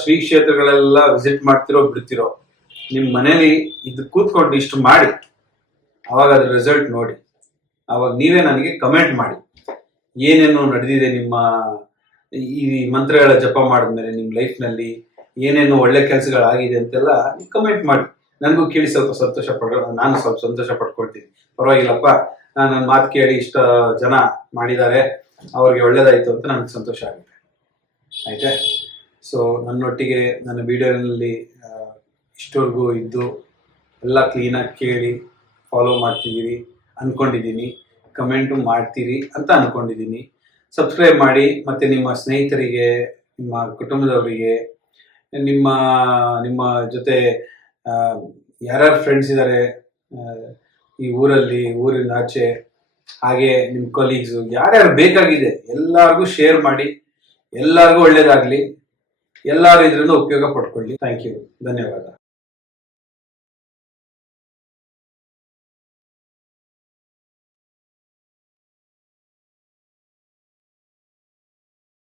ಶ್ರೀ ಕ್ಷೇತ್ರಗಳೆಲ್ಲ ವಿಸಿಟ್ ಮಾಡ್ತಿರೋ ಬಿಡ್ತಿರೋ, ನಿಮ್ ಮನೇಲಿ ಇದು ಕೂತ್ಕೊಂಡು ಇಷ್ಟು ಮಾಡಿ, ಅವಾಗ ಅದ್ರ ರಿಸಲ್ಟ್ ನೋಡಿ. ಅವಾಗ ನೀವೇ ನನಗೆ ಕಮೆಂಟ್ ಮಾಡಿ, ಏನೇನು ನಡೆದಿದೆ ನಿಮ್ಮ ಈ ಮಂತ್ರಗಳ ಜಪ ಮಾಡಿದ್ಮೇಲೆ ನಿಮ್ಮ ಲೈಫ್ನಲ್ಲಿ ಏನೇನು ಒಳ್ಳೆ ಕೆಲಸಗಳಾಗಿದೆ ಅಂತೆಲ್ಲ ಕಮೆಂಟ್ ಮಾಡಿ. ನನಗೂ ಕೇಳಿ ಸ್ವಲ್ಪ ನಾನು ಸ್ವಲ್ಪ ಸಂತೋಷ ಪಡ್ಕೊಳ್ತೀನಿ. ಪರವಾಗಿಲ್ಲಪ್ಪ, ನನ್ನ ಮಾತು ಕೇಳಿ ಇಷ್ಟ ಜನ ಮಾಡಿದ್ದಾರೆ, ಅವ್ರಿಗೆ ಒಳ್ಳೇದಾಯ್ತು ಅಂತ ನನಗೆ ಸಂತೋಷ ಆಗುತ್ತೆ. ಆಯ್ತಾ? ಸೊ ನನ್ನೊಟ್ಟಿಗೆ ನನ್ನ ವಿಡಿಯೋನಲ್ಲಿ ಇಷ್ಟವರೆಗೂ ಇದ್ದು ಎಲ್ಲ ಕ್ಲೀನಾಗಿ ಕೇಳಿ ಫಾಲೋ ಮಾಡ್ತಿದ್ದೀರಿ ಅಂದ್ಕೊಂಡಿದ್ದೀನಿ, ಕಮೆಂಟು ಮಾಡ್ತೀರಿ ಅಂತ ಅಂದ್ಕೊಂಡಿದ್ದೀನಿ. ಸಬ್ಸ್ಕ್ರೈಬ್ ಮಾಡಿ, ಮತ್ತು ನಿಮ್ಮ ಸ್ನೇಹಿತರಿಗೆ, ನಿಮ್ಮ ಕುಟುಂಬದವರಿಗೆ, ನಿಮ್ಮ ನಿಮ್ಮ ಜೊತೆ ಯಾರ್ಯಾರು ಫ್ರೆಂಡ್ಸ್ ಇದ್ದಾರೆ ಈ ಊರಲ್ಲಿ, ಊರಿನ ಆಚೆ, ಹಾಗೆ ನಿಮ್ಮ ಕೊಲೀಗ್ಸು, ಯಾರ್ಯಾರು ಬೇಕಾಗಿದೆ ಎಲ್ಲರಿಗೂ ಶೇರ್ ಮಾಡಿ. ಎಲ್ಲರಿಗೂ ಒಳ್ಳೇದಾಗಲಿ, ಎಲ್ಲರೂ ಇದರಿಂದ ಉಪಯೋಗ ಪಡ್ಕೊಳ್ಳಿ. ಥ್ಯಾಂಕ್ ಯು, ಧನ್ಯವಾದ.